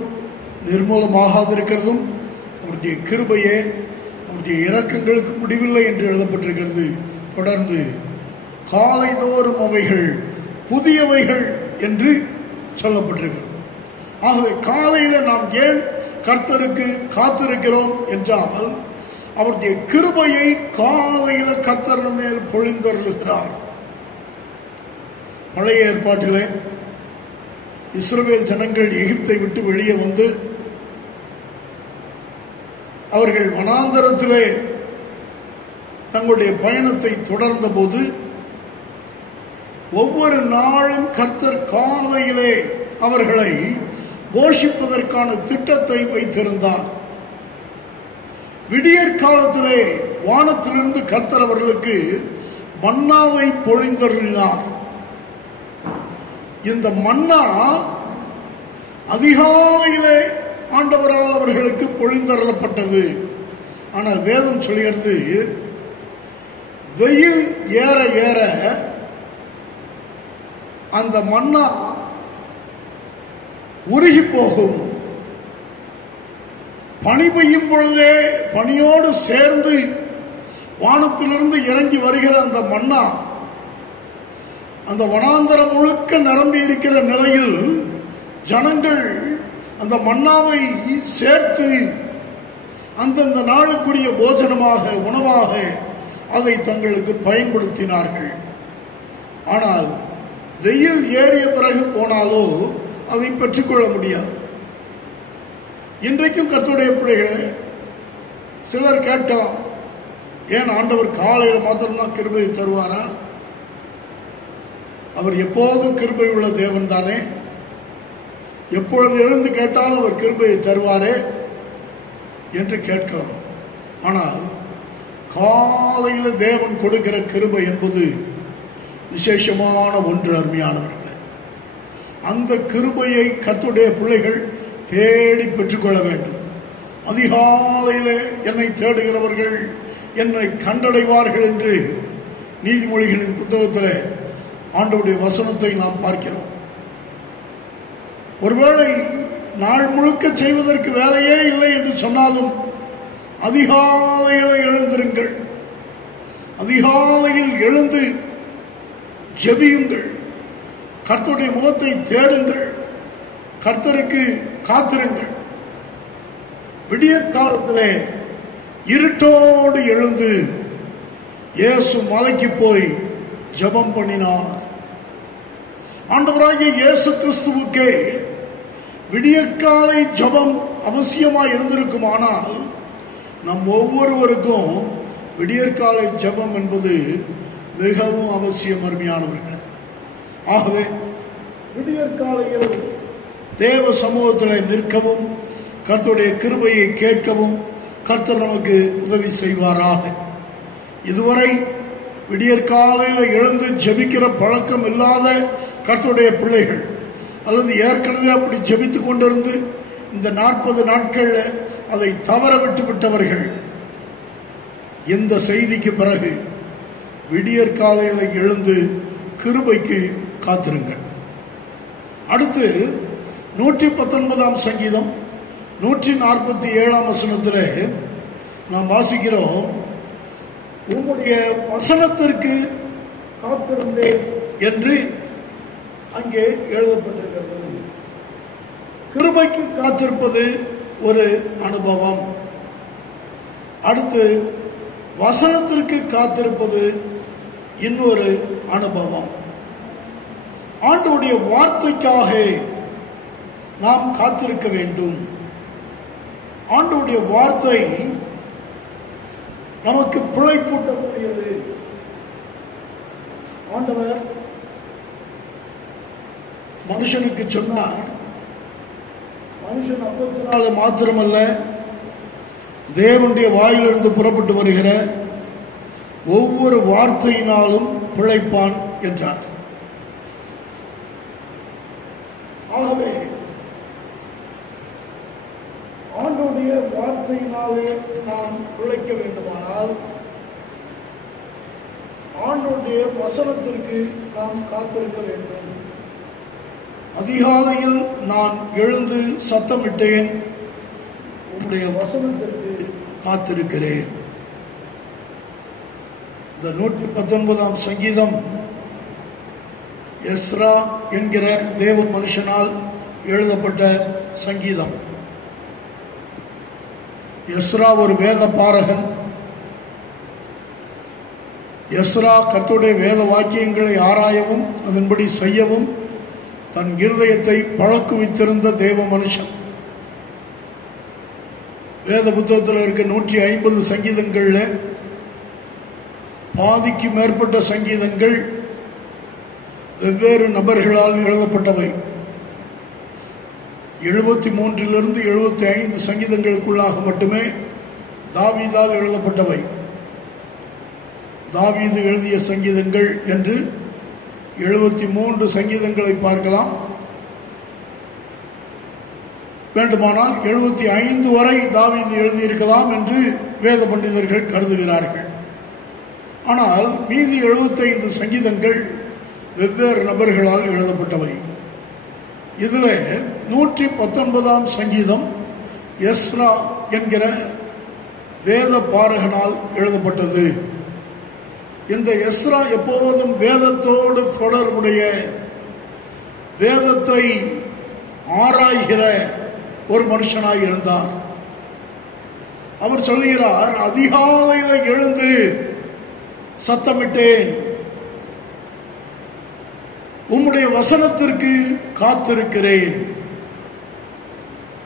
நிர்மூலமாகாதிருக்கிறதும் அவருடைய கிருபையே, அவருடைய இரக்கங்களுக்கு முடிவில்லை என்று எழுதப்பட்டிருக்கிறது. தொடர்ந்து காலைதோறும் அவைகள் புதியவைகள் என்று சொல்லப்பட்டிருக்கிறது. ஆகவே காலையில் நாம் ஏன் கர்த்தருக்கு காத்திருக்கிறோம் என்றால், அவருடைய கிருபையை காலையில் கர்த்தர் மேல் பொழிந்தருளுகிறார். பழைய ஏற்பாட்டிலே இஸ்ரவேல் ஜனங்கள் எகிப்தை விட்டு வெளியே வந்து அவர்கள் வனாந்தரத்திலே தங்களுடைய பயணத்தை தொடர்ந்த போது, ஒவ்வொரு நாளும் கர்த்தர் காலையிலே அவர்களை போஷிப்பதற்கான திட்டத்தை வைத்திருந்தார். விடியற் காலத்திலே வானத்திலிருந்து கர்த்தர் அவர்களுக்கு மன்னாவை பொழிந்தருளினார். இந்த மன்னா அதிகாலையிலே ஆண்டவரால் அவர்களுக்கு பொழிந்தருளப்பட்டது. ஆனால் வேதம் சொல்கிறது, வெயில் ஏற ஏற அந்த மன்னா உருகி போகும். பனி பெய்யும் பொழுதே பனியோடு சேர்ந்து வானத்திலிருந்து இறங்கி வருகிற அந்த மன்னா அந்த வனாந்தரம் முழுக்க நிரம்பி இருக்கிற நிலையில் ஜனங்கள் அந்த மன்னாவை சேர்த்து அந்தந்த நாளுக்குரிய போஜனமாக, உணவாக அதை தங்களுக்கு பயன்படுத்தினார்கள். ஆனால் வெயில் ஏறிய பிறகு போனாலோ அதை பெற்றுக்கொள்ள முடியாது. இன்றைக்கும் கர்த்தருடைய பிள்ளைகளே, சிலர் கேட்டால், ஏன் ஆண்டவர் காலையில் மாத்திரம்தான் கிருபையை தருவாரா? அவர் எப்போதும் கிருபை உள்ள தேவன் தானே, எப்பொழுது எழுந்து கேட்டாலும் அவர் கிருபையை தருவாரே என்று கேட்கலாம். ஆனால் காலையில் தேவன் கொடுக்கிற கிருபை என்பது விசேஷமான ஒன்று. அருமையானவர்களே, அந்த கிருபையை கர்த்தருடைய பிள்ளைகள் தேடி பெற்றுக்கொள்ள வேண்டும். அதிகாலையிலே என்னை தேடுகிறவர்கள் என்னை கண்டடைவார்கள் என்று நீதிமொழிகளின் புத்தகத்தில் ஆண்டவருடைய வசனத்தை நாம் பார்க்கிறோம். ஒருவேளை நாள் முழுக்க செய்வதற்கு வேலையே இல்லை என்று சொன்னாலும் அதிகாலையில் எழுந்திருங்கள். அதிகாலையில் எழுந்து ஜெபியுங்கள். கர்த்தருடைய முகத்தை தேடுங்கள். கர்த்தருக்கு காத்திருங்கள். விடியற் காலத்திலே இருட்டோடு எழுந்து இயேசு மலைக்கு போய் ஜெபம் பண்ணினார். ஆண்டவராகிய இயேசு கிறிஸ்துவுக்கே விடியற்காலை ஜெபம் அவசியமாய் இருந்திருக்குமானால், நம் ஒவ்வொருவருக்கும் விடியற்காலை ஜெபம் என்பது மிகவும் அவசியம். அருமையானவர்கள், ஆகவே விடியற்காலையில் தேவ சமூகத்தில் நிற்கவும், கர்த்தருடைய கிருபையை கேட்கவும் கர்த்தர் நமக்கு உதவி செய்வாராக. இதுவரை விடியற்காலையில் எழுந்து ஜெபிக்கிற பழக்கம் இல்லாத கர்த்தருடைய பிள்ளைகள், அல்லது ஏற்கனவே அப்படி ஜெபித்து கொண்டிருந்து இந்த 40 நாட்களில் அதை தவற விட்டு விட்டவர்கள், இந்த செய்திக்கு பிறகு விடியற்காலையில் எழுந்து கிருபைக்கு காத்திருங்கள். அடுத்து 119ஆம் சங்கீதம் 147ஆம் வசனத்திலே நாம் வாசிக்கிறோம், உம்முடைய வசனத்திற்கு காத்திருந்தேன் என்று அங்கே எழுதப்பட்டிருக்கிறது. கிருபைக்கு காத்திருப்பது ஒரு அனுபவம். அடுத்து வசனத்திற்கு காத்திருப்பது இன்னொரு அனுபவம். ஆண்டவருடைய வார்த்தைக்காக நாம் காத்திருக்க வேண்டும். ஆண்டவருடைய வார்த்தை நமக்கு பிழைப்பூட்டக்கூடியது. ஆண்டவர் மனுஷனுக்கு சொன்னார், மனுஷன் அப்பத்தினால மாத்திரமல்ல தேவனுடைய வாயிலிருந்து புறப்பட்டு வருகிற ஒவ்வொரு வார்த்தையினாலும் பிழைப்பான் என்றார். ஆகவே ஆண்டவருடைய வார்த்தையினாலே நாம் பிழைக்க வேண்டுமானால் ஆண்டவருடைய வசனத்திற்கு நாம் காத்திருக்க வேண்டும். அதிகாலையில் நான் எழுந்து சத்தமிட்டேன், உம்முடைய வசனத்திற்கு காத்திருக்கிறேன். இந்த 119ஆம் சங்கீதம் எஸ்ரா என்கிற தேவ மனுஷனால் எழுதப்பட்ட சங்கீதம். எஸ்ரா ஒரு வேத பாரகன். எஸ்ரா கர்த்தருடைய வேத வாக்கியங்களை ஆராயவும் அதன்படி செய்யவும் தன் இருதயத்தை பழக்குவித்திருந்த தேவ மனுஷன். வேத புத்தகத்தில் இருக்க 150 சங்கீதங்கள்ல பாதிக்கு மேற்பட்ட சங்கீதங்கள் வெவ்வேறு நபர்களால் எழுதப்பட்டவை. 73 75 சங்கீதங்களுக்குள்ளாக மட்டுமே தாவீதால் எழுதப்பட்டவை. தாவீது எழுதிய சங்கீதங்கள் என்று 73 சங்கீதங்களை பார்க்கலாம். வேண்டுமானால் 75 வரை தாவீது எழுதியிருக்கலாம் என்று வேத பண்டிதர்கள் கருதுகிறார்கள். ஆனால் மீதி 75 சங்கீதங்கள் வெவ்வேறு நபர்களால் எழுதப்பட்டவை. இதுல 119ஆம் சங்கீதம் எஸ்ரா என்கிற வேத பாரகனால் எழுதப்பட்டது. இந்த எஸ்ரா எப்போதும் வேதத்தோடு தொடர்புடைய, வேதத்தை ஆராய்கிற ஒரு மனுஷனாய் இருந்தார். அவர் சொல்லுகிறார், அதிகாலையில எழுந்து சத்தமிட்டேன், உம்முடைய வசனத்திற்கு காத்திருக்கிறேன்.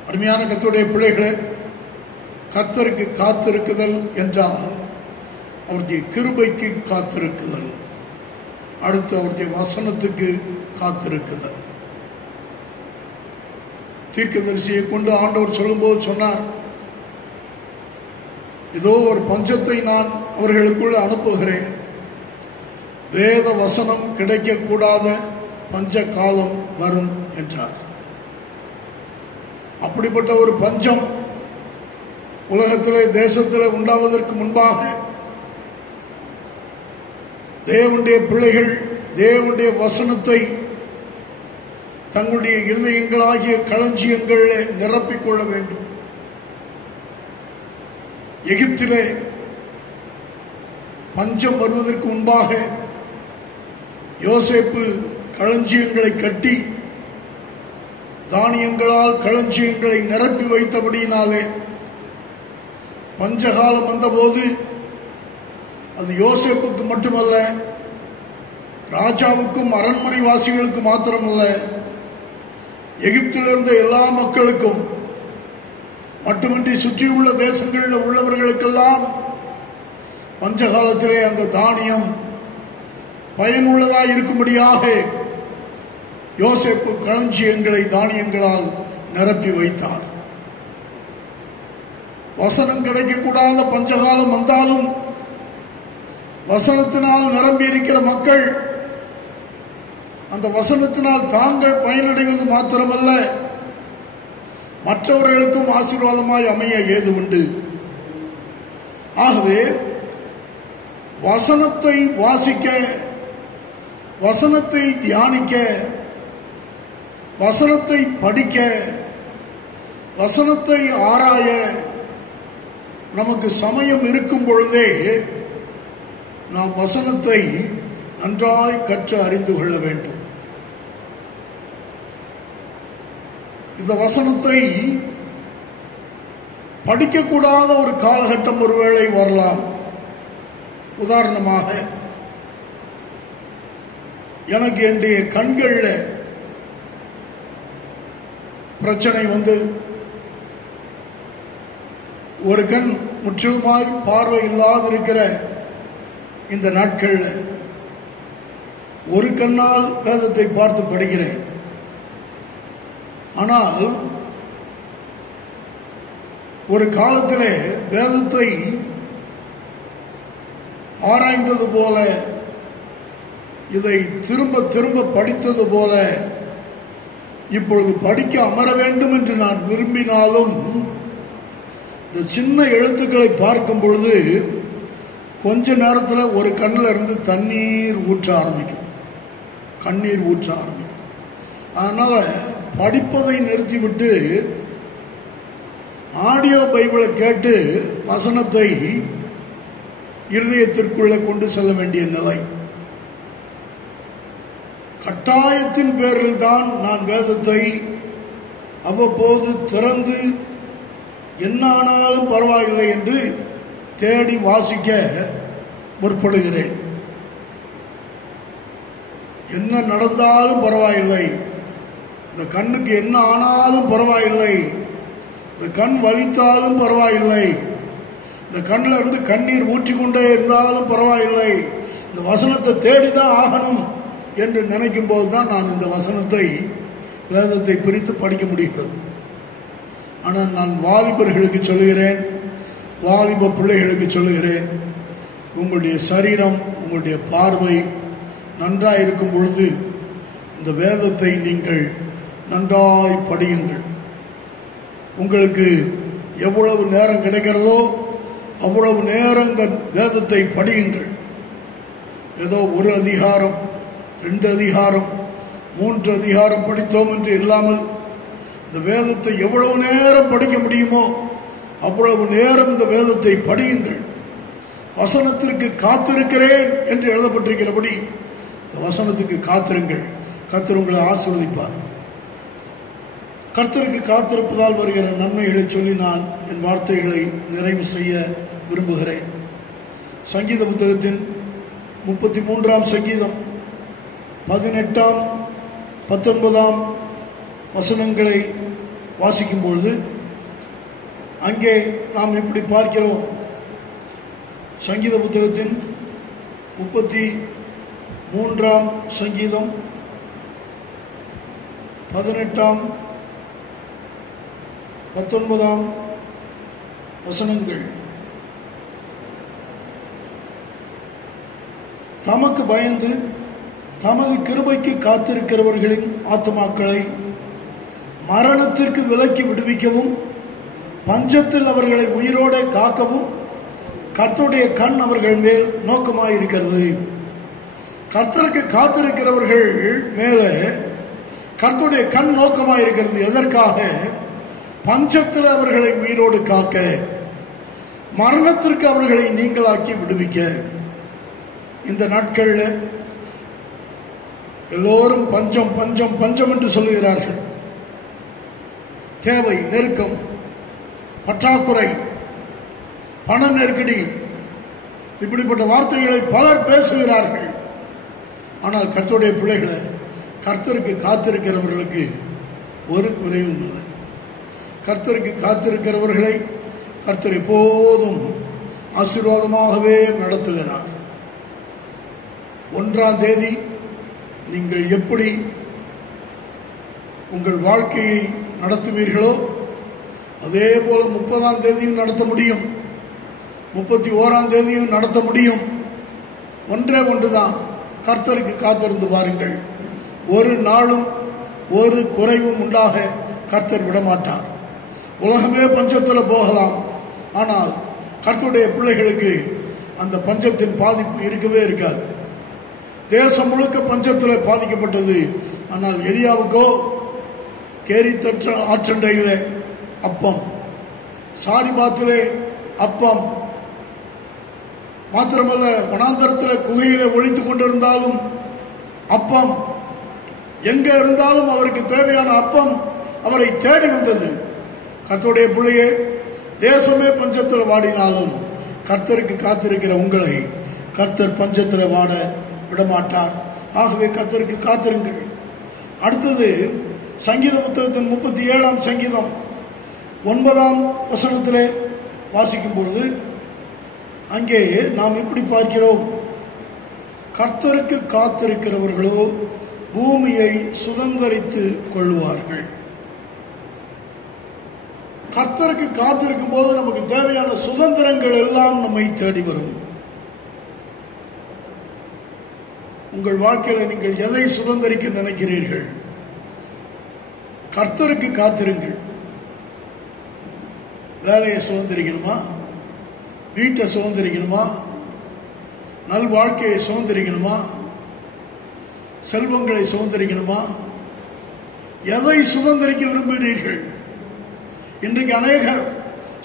அருமையான கர்த்தருடைய பிள்ளைகளே, கர்த்தருக்கு காத்திருக்குதல் என்றால் அவருடைய கிருபைக்கு காத்திருக்குதல், அடுத்து அவருடைய வசனத்துக்கு காத்திருக்குதல். தீர்க்கதரிசியை கொண்டு ஆண்டவர் சொல்லும்போது சொன்னார், இதோ ஒரு பஞ்சத்தை நான் அவர்களுக்குள்ள அனுப்புகிறேன், வேத வசனம் கிடைக்கக்கூடாத பஞ்ச காலம் வரும் என்றார். அப்படிப்பட்ட ஒரு பஞ்சம் உலகத்திலே தேசத்திலே உண்டாவதற்கு முன்பாக தேவனுடைய பிள்ளைகள் தேவனுடைய வசனத்தை தங்களுடைய இருதயங்களாகிய களஞ்சியங்களை நிரப்பிக்கொள்ள வேண்டும். எகிப்திலே பஞ்சம் வருவதற்கு முன்பாக யோசேப்பு களஞ்சியங்களை கட்டி தானியங்களால் களஞ்சியங்களை நிரப்பி வைத்தபடியினாலே பஞ்சகாலம் வந்தபோது அது யோசேப்புக்கு மட்டுமல்ல, ராஜாவுக்கும் அரண்மனை வாசிகளுக்கு மாத்திரமல்ல, எகிப்திலிருந்த எல்லா மக்களுக்கும் மட்டுமின்றி சுற்றியுள்ள தேசங்களில் உள்ளவர்களுக்கெல்லாம் பஞ்சகாலத்திலே அந்த தானியம் பயனுள்ளதாக இருக்கும்படியாக யோசேப்பு களஞ்சியங்களை தானியங்களால் நிரப்பி வைத்தார். வசனம் கிடைக்கக்கூடாத பஞ்சகாலம் வந்தாலும் வசனத்தினால் நிரம்பி இருக்கிற மக்கள் அந்த வசனத்தினால் தாங்கள் பயனடைவது மாத்திரமல்ல, மற்றவர்களுக்கும் ஆசீர்வாதமாய் அமைய ஏது உண்டு. ஆகவே வசனத்தை வாசிக்க, வசனத்தை தியானிக்க, வசனத்தை படிக்க, வசனத்தை ஆராய நமக்கு சமயம் இருக்கும் பொழுதே நாம் வசனத்தை நன்றாய் கற்று அறிந்து கொள்ள வேண்டும். இந்த வசனத்தை படிக்கக்கூடாத ஒரு காலகட்டம் ஒருவேளை வரலாம். உதாரணமாக, எனக்கு என்னுடைய கண்கள்ல பிரச்சனை வந்து ஒரு கண் முற்றிலுமாய் பார்வை இல்லாதிருக்கிற இந்த நாட்கள்ல ஒரு கண்ணால் வேதத்தை பார்த்து படிக்கிறேன். ஆனால் ஒரு காலத்திலே வேதத்தை ஆராய்ந்தது போல, இதை திரும்ப திரும்ப படித்தது போல இப்பொழுது படிக்க அமர வேண்டும் என்று நான் விரும்பினாலும் இந்த சின்ன எழுத்துக்களை பார்க்கும் பொழுது கொஞ்ச நேரத்தில் ஒரு கண்ணில் இருந்து தண்ணீர் ஊற்ற ஆரம்பிக்கும், கண்ணீர் ஊற்ற ஆரம்பிக்கும். அதனால படிப்பதை நிறுத்திவிட்டு ஆடியோ பைபிளை கேட்டு வசனத்தை இருதயத்திற்குள்ளே கொண்டு செல்ல வேண்டிய நிலை. கட்டாயத்தின் பேரில் தான் நான் வேதத்தை அவ்வப்போது திறந்து என்ன ஆனாலும் பரவாயில்லை என்று தேடி வாசிக்க முற்படுகிறேன். என்ன நடந்தாலும் பரவாயில்லை, இந்த கண்ணுக்கு என்ன ஆனாலும் பரவாயில்லை, இந்த கண் வலித்தாலும் பரவாயில்லை, இந்த கண்ணில் இருந்து கண்ணீர் ஊற்றிக்கொண்டே இருந்தாலும் பரவாயில்லை, இந்த வசனத்தை தேடிதான் ஆகணும் என்று நினைக்கும் போதுதான் நான் இந்த வசனத்தை வேதத்தை பிரித்து படிக்க முடிகிறது. ஆனால் நான் வாலிபர்களுக்கு சொல்லுகிறேன், வாலிப பிள்ளைகளுக்கு சொல்லுகிறேன், உங்களுடைய சரீரம் உங்களுடைய பார்வை நன்றாய் இருக்கும் பொழுது இந்த வேதத்தை நீங்கள் நன்றாய் படியுங்கள். உங்களுக்கு எவ்வளவு நேரம் கிடைக்கிறதோ அவ்வளவு நேரம் இந்த வேதத்தை படியுங்கள். ஏதோ ஒரு அதிகாரம், 2 அதிகாரம், 3 அதிகாரம் படித்தோம் என்று இல்லாமல் இந்த வேதத்தை எவ்வளவு நேரம் படிக்க முடியுமோ அவ்வளவு நேரம் இந்த வேதத்தை படியுங்கள். வசனத்திற்கு காத்திருக்கிறேன் என்று எழுதப்பட்டிருக்கிறபடி இந்த வசனத்துக்கு காத்திருங்கள். கர்த்தர் உங்களை ஆசீர்வதிப்பார். கர்த்தருக்கு காத்திருப்பதால் வருகிற நன்மைகளை சொல்லி நான் என் வார்த்தைகளை நிறைவு செய்ய விரும்புகிறேன். சங்கீத புத்தகத்தின் 33ஆம் சங்கீதம் 18ஆம் 19ஆம் வசனங்களை வாசிக்கும் பொழுது அங்கே நாம் இப்படி பார்க்கிறோம். சங்கீத புத்தகத்தின் 33ஆம் சங்கீதம் 18ஆம் 19ஆம் வசனங்கள். தமக்கு பயந்து தமது கிருபைக்கு காத்திருக்கிறவர்களின் ஆத்துமாக்களை மரணத்திற்கு விலக்கி விடுவிக்கவும் பஞ்சத்தில் அவர்களை உயிரோட காக்கவும் கர்த்தருடைய கண் அவர்கள் மேல் நோக்கமாயிருக்கிறது. கர்த்தருக்கு காத்திருக்கிறவர்கள் மேலே கர்த்தருடைய கண் நோக்கமாயிருக்கிறது. எதற்காக? பஞ்சத்தில் அவர்களை உயிரோடு காக்க, மரணத்திற்கு அவர்களை நீங்களாக்கி விடுவிக்க. இந்த நாட்களில் எல்லோரும் பஞ்சம் பஞ்சம் பஞ்சம் என்று சொல்லுகிறார்கள். தேவை, நெருக்கம், பற்றாக்குறை, பண நெருக்கடி, இப்படிப்பட்ட வார்த்தைகளை பலர் பேசுகிறார்கள். ஆனால் கர்த்தருடைய பிள்ளைகளை, கர்த்தருக்கு காத்திருக்கிறவர்களுக்கு ஒரு குறைவும் இல்லை. கர்த்தருக்கு காத்திருக்கிறவர்களை கர்த்தர் எப்போதும் ஆசீர்வாதமாகவே நடத்துகிறார். 1ஆம் தேதி நீங்கள் எப்படி உங்கள் வாழ்க்கையை நடத்துவீர்களோ அதே போல 30ஆம் தேதியும் நடத்த முடியும், 31ஆம் தேதியும் நடத்த முடியும். ஒன்றே ஒன்றுதான், கர்த்தருக்கு காத்திருந்து பாருங்கள். ஒரு நாளும் ஒரு குறைவும் உண்டாக கர்த்தர் விடமாட்டார். உலகமே பஞ்சத்தில் போகலாம், ஆனால் கர்த்தருடைய பிள்ளைகளுக்கு அந்த பஞ்சத்தின் பாதிப்பு இருக்கவே இருக்காது. தேசம் முழுக்க பஞ்சத்தில் பாதிக்கப்பட்டது. ஆனால் எலியாவுக்கோ கேரித்தற்ற ஆற்றண்டையிலே அப்பம், சாரிபாத்திலே அப்பம், மாத்திரமல்ல வனாந்தரத்தில் குகையிலே ஒழித்துக் கொண்டிருந்தாலும் அப்பம், எங்க இருந்தாலும் அவருக்கு தேவையான அப்பம் அவரை தேடி வந்தது. கர்த்தருடைய பிள்ளையே, தேசமே பஞ்சத்தில் வாடினாலும் கர்த்தருக்கு காத்திருக்கிற உங்களை கர்த்தர் பஞ்சத்தில் வாட விடமாட்டார். ஆகவே கர்த்தருக்கு காத்திருங்கள். அடுத்தது சங்கீத புத்தகத்தின் 37ஆம் சங்கீதம் 9ஆம் வசனத்திலே வாசிக்கும் பொழுது அங்கே நாம் இப்படி பார்க்கிறோம், கர்த்தருக்கு காத்திருக்கிறவர்களோ பூமியை சுதந்தரித்து கொள்ளுவார்கள். கர்த்தருக்கு காத்திருக்கும் போது நமக்கு தேவையான சுதந்திரங்கள் எல்லாம் நம்மை தேடி வரும். உங்கள் வாழ்க்கையில் நீங்கள் எதை சுதந்திரிக்க நினைக்கிறீர்கள்? கர்த்தருக்கு காத்திருங்கள். வேலையை சுதந்திரிக்கணுமா? வீட்டை சுதந்திரிக்கணுமா? நல் வாழ்க்கையை சுதந்திரிக்கணுமா? செல்வங்களை சுதந்திரிக்கணுமா? எதை சுதந்திரிக்க விரும்புகிறீர்கள்? இன்றைக்கு அநேகர்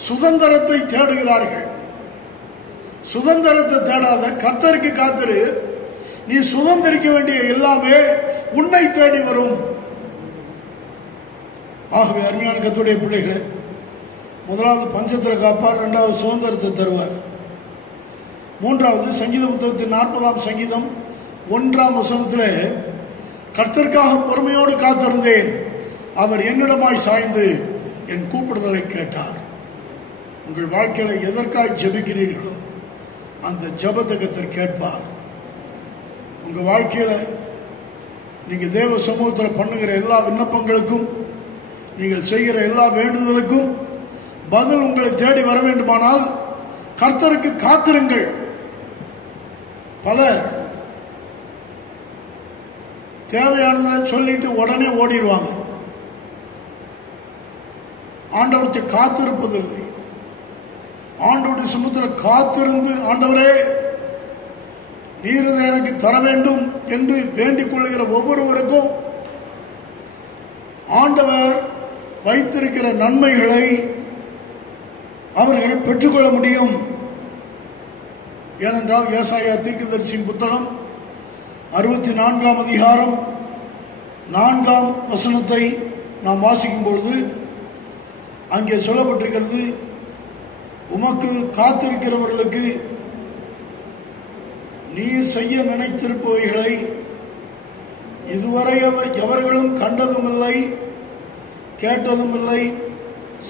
சுதந்திரத்தை தேடுகிறார்கள். சுதந்திரத்தை தேடாத, கர்த்தருக்கு காத்திரு. நீ சுதந்திரிக்க வேண்டிய எல்லாமே உன்னை தேடி வரும். ஆகவே அருமையான கர்த்தருடைய பிள்ளைகளே, முதலாவது பஞ்சத்தில் காப்பார், இரண்டாவது சுதந்திரத்தை தருவார். மூன்றாவது சங்கீத புத்தகத்தின் 40ஆம் சங்கீதம் 1ஆம் வசனத்திலே, கர்த்தருக்காக பொறுமையோடு காத்திருந்தேன், அவர் என்னிடமாய் சாய்ந்து என் கூப்பிடுதலை கேட்டார். உங்கள் வாழ்க்கையில எதற்காக ஜெபிக்கிறீர்களோ அந்த ஜெபத்தை கர்த்தர் கேட்பார். உங்க வாழ்க்கையில நீங்க தேவ சமூகத்தில் பண்ணுகிற எல்லா விண்ணப்பங்களுக்கும், நீங்கள் செய்கிற எல்லா வேண்டுதலுக்கும் பதில் உங்களை தேடி வர வேண்டுமானால் கர்த்தருக்கு காத்திருங்கள். பல தேவையானதை சொல்லிட்டு உடனே ஓடிடுவாங்க. ஆண்டவருக்கு காத்திருப்பதில்லை. ஆண்டவருடைய சமூகத்தில் காத்திருந்து, ஆண்டவரே நீர் இதை எனக்கு தர வேண்டும் என்று வேண்டிக் கொள்ளுகிற ஒவ்வொருவருக்கும் ஆண்டவர் வைத்திருக்கிற நன்மைகளை அவர்கள் பெற்றுக்கொள்ள முடியும். ஏனென்றால் ஏசாயா தீர்க்கதரிசியின் புத்தகம் 64ஆம் அதிகாரம் 4ஆம் வசனத்தை நாம் வாசிக்கும் பொழுது அங்கே சொல்லப்பட்டிருக்கிறது, உமக்கு காத்திருக்கிறவர்களுக்கு நீர் செய்ய நினைத்திருப்பவைகளை இதுவரை எவர்களும் கண்டதும் இல்லை, கேட்டதும் இல்லை,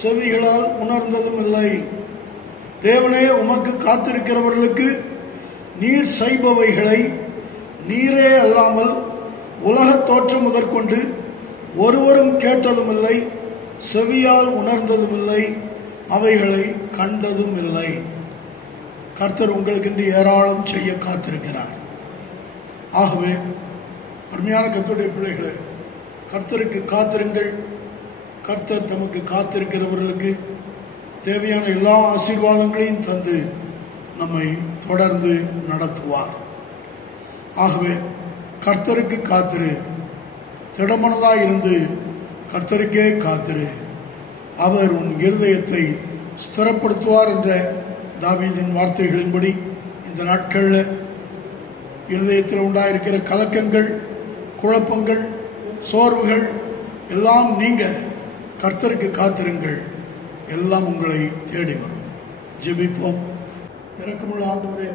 செவிகளால் உணர்ந்ததும் இல்லை. தேவனே, உமக்கு காத்திருக்கிறவர்களுக்கு நீர் செய்பவைகளை நீரே அல்லாமல் உலக தோற்றம் முதற்கொண்டு ஒருவரும் கேட்டதும் இல்லை, செவியால் உணர்ந்ததும் இல்லை, அவைகளை கண்டதும் இல்லை. கர்த்தர் உங்களுக்கு ஏராளம் செய்ய காத்திருக்கிறார். ஆகவே அருமையான கர்த்தருடைய பிள்ளைகளே, கர்த்தருக்கு காத்திருங்கள். கர்த்தர் தமக்கு காத்திருக்கிறவர்களுக்கு தேவையான எல்லா ஆசீர்வாதங்களையும் தந்து நம்மை தொடர்ந்து நடத்துவார். ஆகவே கர்த்தருக்கு காத்திரு, திடமனதாய் இருந்து கர்த்தருக்கே காத்திரு, அவர் உன் இருதயத்தை ஸ்திரப்படுத்துவார் என்ற தாவீதின் வார்த்தைகளின்படி இந்த நாட்களில் இருதயத்தில் உண்டாயிருக்கிற கலக்கங்கள், குழப்பங்கள், சோர்வுகள் எல்லாம் நீங்க கர்த்தருக்கு காத்திருங்கள். எல்லாம் உங்களை தேடி வரும். ஜெபிப்போம். இரக்கமுள்ள ஆண்டவரே,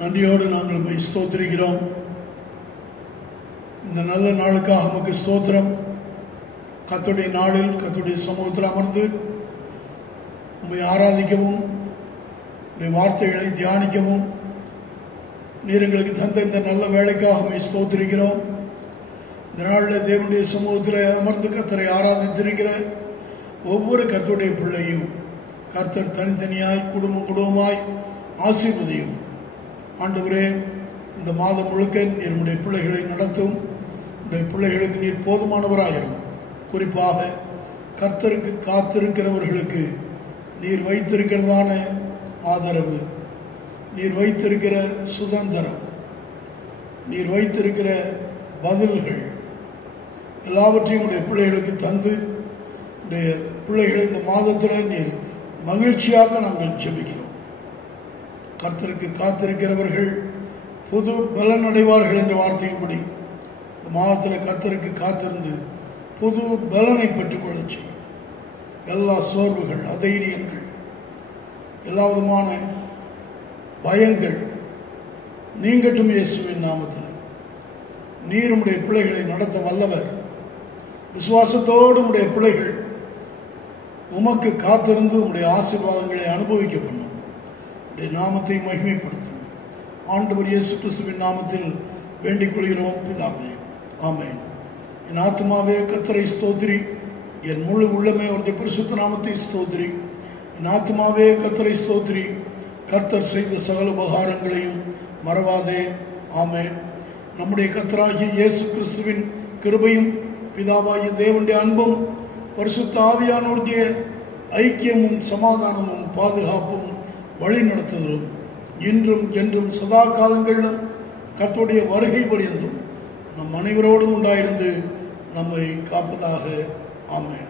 நன்றியோடு நாங்கள் உம்மை ஸ்தோத்திரிக்கிறோம். இந்த நல்ல நாளுக்காக நமக்கு ஸ்தோத்திரம். கர்த்தருடைய நாளில் கர்த்தருடைய சமூகத்தில் அமர்ந்து உம்மை ஆராதிக்கவும், உம்முடைய வார்த்தைகளை தியானிக்கவும் நீர் எங்களுக்கு தந்த இந்த நல்ல வேலைக்காக உம்மை ஸ்தோத்திரிக்கிறோம். இந்த நாளில் தேவனுடைய சமூகத்தில் அமர்ந்து கர்த்தரை ஆராதித்திருக்கிற ஒவ்வொரு கர்த்தருடைய பிள்ளையும் கர்த்தர் தனித்தனியாய் குடும்பமாய் ஆசீர்வதியும். ஆண்டவரே, இந்த மாதம் முழுக்க நீர் உம்முடைய பிள்ளைகளை நடத்தும். உம்முடைய பிள்ளைகளுக்கு நீர் போதுமானவராயிரும். குறிப்பாக கர்த்தருக்கு காத்திருக்கிறவர்களுக்கு நீர் வைத்திருக்கிறதான ஆதரவு, நீர் வைத்திருக்கிற சுதந்திரம், நீர் வைத்திருக்கிற பதில்கள் எல்லாவற்றையும் உடைய பிள்ளைகளுக்கு தந்து உடைய பிள்ளைகளை இந்த மாதத்தில் நீர் மகிழ்ச்சியாக நாங்கள் ஜெபிக்கிறோம். கர்த்தருக்கு காத்திருக்கிறவர்கள் புது பலன் அடைவார்கள் என்ற வார்த்தையின்படி இந்த மாதத்தில் கர்த்தருக்கு காத்திருந்து புது பலனை பெற்றுக்கொள்ள செய்யும். எல்லா சோர்வுகள், அதைரியங்கள், எல்லா விதமான பயங்கள் நீங்கட்டும் இயேசுவின் நாமத்தில். நீர் உம்முடைய பிள்ளைகளை நடத்த வல்லவர். விசுவாசத்தோடு உம்முடைய பிள்ளைகள் உமக்கு காத்திருந்து உடைய ஆசீர்வாதங்களை அனுபவிக்க பண்ணும். உடைய நாமத்தை மகிமைப்படுத்தும். ஆண்டவர் இயேசு கிறிஸ்துவின் நாமத்தில் வேண்டிக் கொள்கிறோம் பிதாவே, ஆமென். என் ஆத்மாவே கர்த்தரை ஸ்தோத்திரி, என் முழு உள்ளமே அவருடைய பரிசுத்த நாமத்தை ஸ்தோத்திரி. என் ஆத்மாவே கர்த்தரை ஸ்தோத்திரி, கர்த்தர் செய்த சகல உபகாரங்களையும் மறவாதே. ஆமென். நம்முடைய கர்த்தராகிய இயேசு கிறிஸ்துவின் கிருபையும் பிதாவாகிய தேவனுடைய அன்பும் பரிசுத்த ஆவியானவருடைய ஐக்கியமும் சமாதானமும் பாதுகாப்பும் வழி நடத்துதலும் இன்றும் என்றும் சதா காலங்களிலும் கர்த்தருடைய வருகை பரியந்தும் நம் அனைவரோடும் உண்டாயிருந்து நம்மை காப்பதாக. ஆமென்.